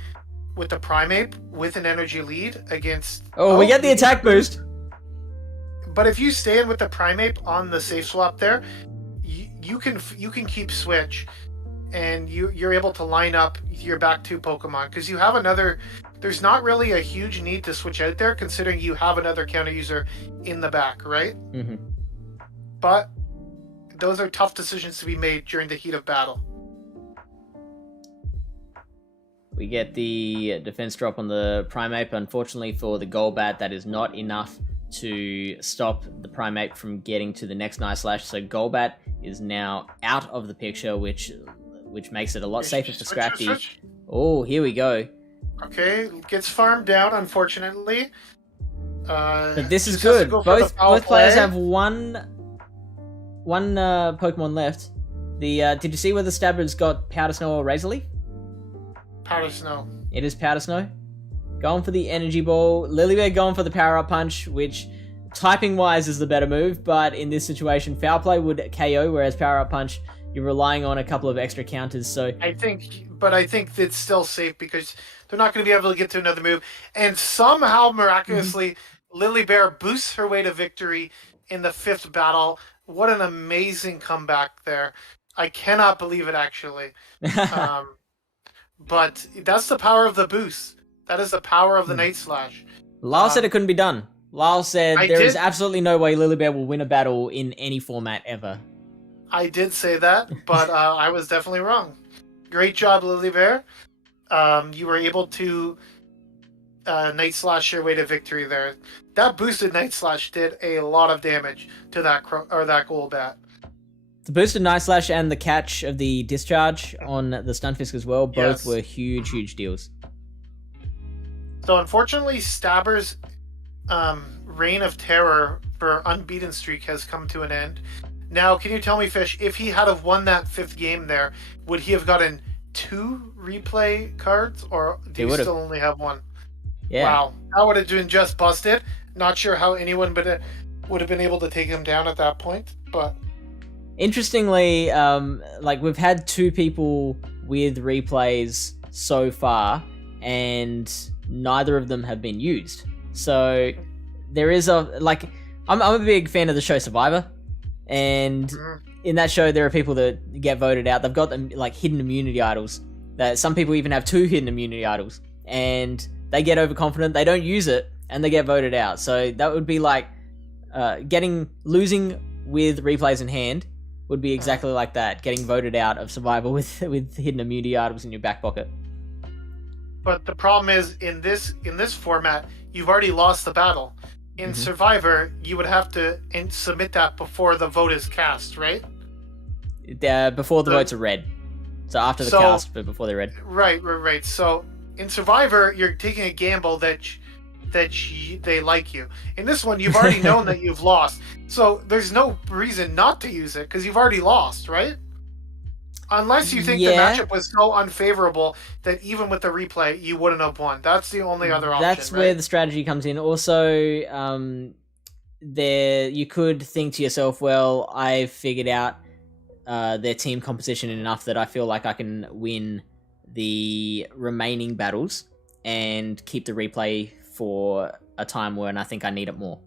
Primeape with an energy lead against. Oh, we get the attack boost. But if you stay in with the Primeape on the safe swap there, you can keep switch, and you're able to line up your back 2 Pokemon because you have another. There's not really a huge need to switch out there considering you have another counter user in the back, right? Mm-hmm. But those are tough decisions to be made during the heat of battle. We get the defense drop on the Primeape. Unfortunately for the Golbat, that is not enough to stop the Primeape from getting to the next Night Slash. So Golbat is now out of the picture, which makes it a lot safer for Scrafty. Oh, here we go. Okay, gets farmed down, unfortunately. But this is good. Both players have one Pokemon left. Did you see whether Stabber's got Powder Snow or Razor Leaf? Powder Snow. It is Powder Snow. Going for the Energy Ball. Lilybear going for the Power Up Punch, which typing-wise is the better move, but in this situation, Foul Play would KO, whereas Power Up Punch, you're relying on a couple of extra counters, so... I think it's still safe because they're not going to be able to get to another move. And somehow, miraculously, Lilybear boosts her way to victory in the 5th battle. What an amazing comeback there. I cannot believe it, actually. But that's the power of the boost. That is the power of the Night Slash. Lyle said it couldn't be done. Lyle said is absolutely no way Lilybear will win a battle in any format ever. I did say that, but I was definitely wrong. Great job, Lily Bear. You were able to Night Slash your way to victory there. That boosted Night Slash did a lot of damage to that that Golbat. The boosted Night Slash and the catch of the discharge on the Stunfisk as well, both were huge deals. So unfortunately, Stabber's reign of terror for unbeaten streak has come to an end. Now, can you tell me, Fish, if he had have won that 5th game there, would he have gotten 2 replay cards, or do you still only have 1? Yeah. Wow, that would have been just busted. Not sure how anyone would have been able to take him down at that point, but... Interestingly, we've had 2 people with replays so far, and neither of them have been used. So there is I'm a big fan of the show Survivor, and in that show there are people that get voted out. They've got them hidden immunity idols. That some people even have 2 hidden immunity idols, and they get overconfident. They don't use it, and they get voted out. So that would be losing with replays in hand would be exactly like that. Getting voted out of Survivor with hidden immunity items in your back pocket. But the problem is, in this format, you've already lost the battle. In Survivor, you would have to submit that before the vote is cast, right? Before the votes are read. So after the cast, but before they're read. Right. So in Survivor, you're taking a gamble that they like you. In this one, you've already known that you've lost. So there's no reason not to use it, because you've already lost, right? Unless you think the matchup was so unfavorable that even with the replay, you wouldn't have won. That's the only other option. That's where the strategy comes in. Also, you could think to yourself, well, I've figured out their team composition enough that I feel like I can win the remaining battles and keep the replay for a time when I think I need it more.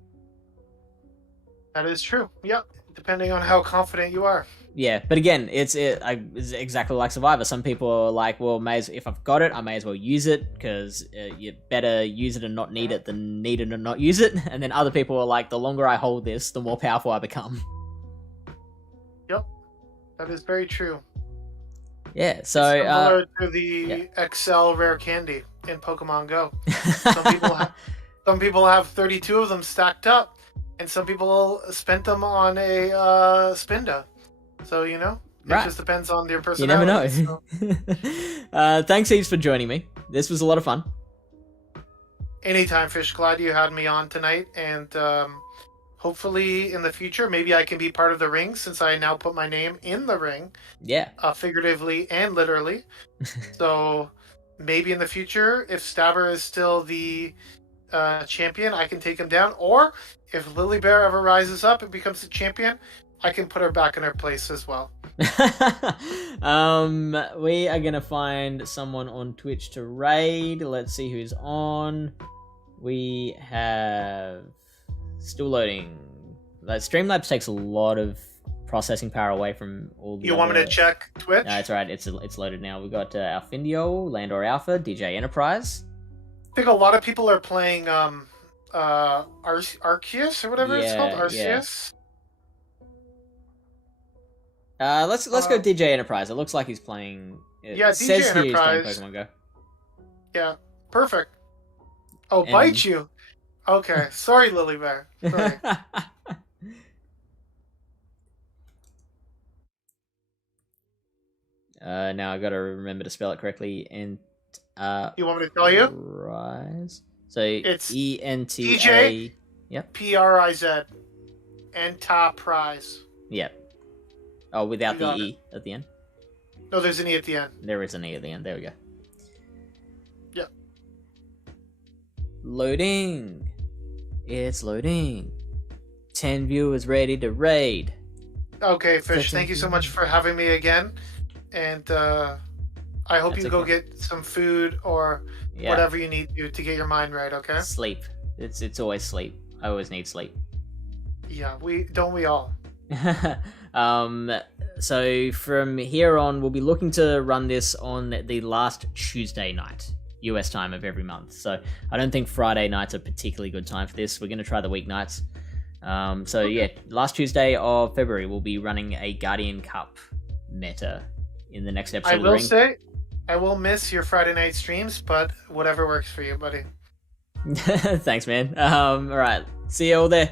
That is true. Yep. Depending on how confident you are. Yeah, but again, it's exactly like Survivor. Some people are like, well, if I've got it, I may as well use it, because you better use it and not need it than need it and not use it. And then other people are like, the longer I hold this, the more powerful I become. Yep, that is very true. Yeah, so... Similar to the XL rare candy in Pokemon Go. Some people have 32 of them stacked up, and some people spent them on a Spinda. So, it just depends on your personality. You never know. Thanks heaps for joining me. This was a lot of fun. Anytime, Fish. Glad you had me on tonight. And hopefully in the future, maybe I can be part of the ring, since I now put my name in the ring. Yeah. Figuratively and literally. So maybe in the future, if Stabber is still the champion, I can take him down. Or if Lily Bear ever rises up and becomes the champion, I can put her back in her place as well. We are gonna find someone on Twitch to raid. Let's see who's on. We have still loading. Streamlabs takes a lot of processing power away from all the. You want me to check Twitch? No, it's right. It's loaded now. We got Alfindio, Landor Alpha, DJ Enterprise. I think a lot of people are playing Arceus or whatever it's called. Arceus. Yeah. Let's go DJ Enterprise. It looks like he's playing. DJ Enterprise. He's playing Pokemon Go. Yeah, perfect. Oh, bite you. Okay, sorry, Lily Bear. Sorry. Now I gotta remember to spell it correctly. And you want me to tell you? Rise. So it's ENTA. DJ. Yep. PRIZ. Enterprise. Yep. Oh, without the E at the end? No, there's an E at the end. There is an E at the end. There we go. Yep. Loading. It's loading. 10 viewers ready to raid. Okay, Fish, thank you so much for having me again. And I hope you go get some food or whatever you need to get your mind right, okay? Sleep. It's always sleep. I always need sleep. Yeah, we all. So from here on, we'll be looking to run this on the last Tuesday night, US time of every month. So I don't think Friday night's a particularly good time for this. We're going to try the weeknights. So yeah, last Tuesday of February we'll be running a Guardian Cup meta in the next episode I of the will Ring. say, I will miss your Friday night streams, but whatever works for you, buddy. Thanks, man. All right, see you all there.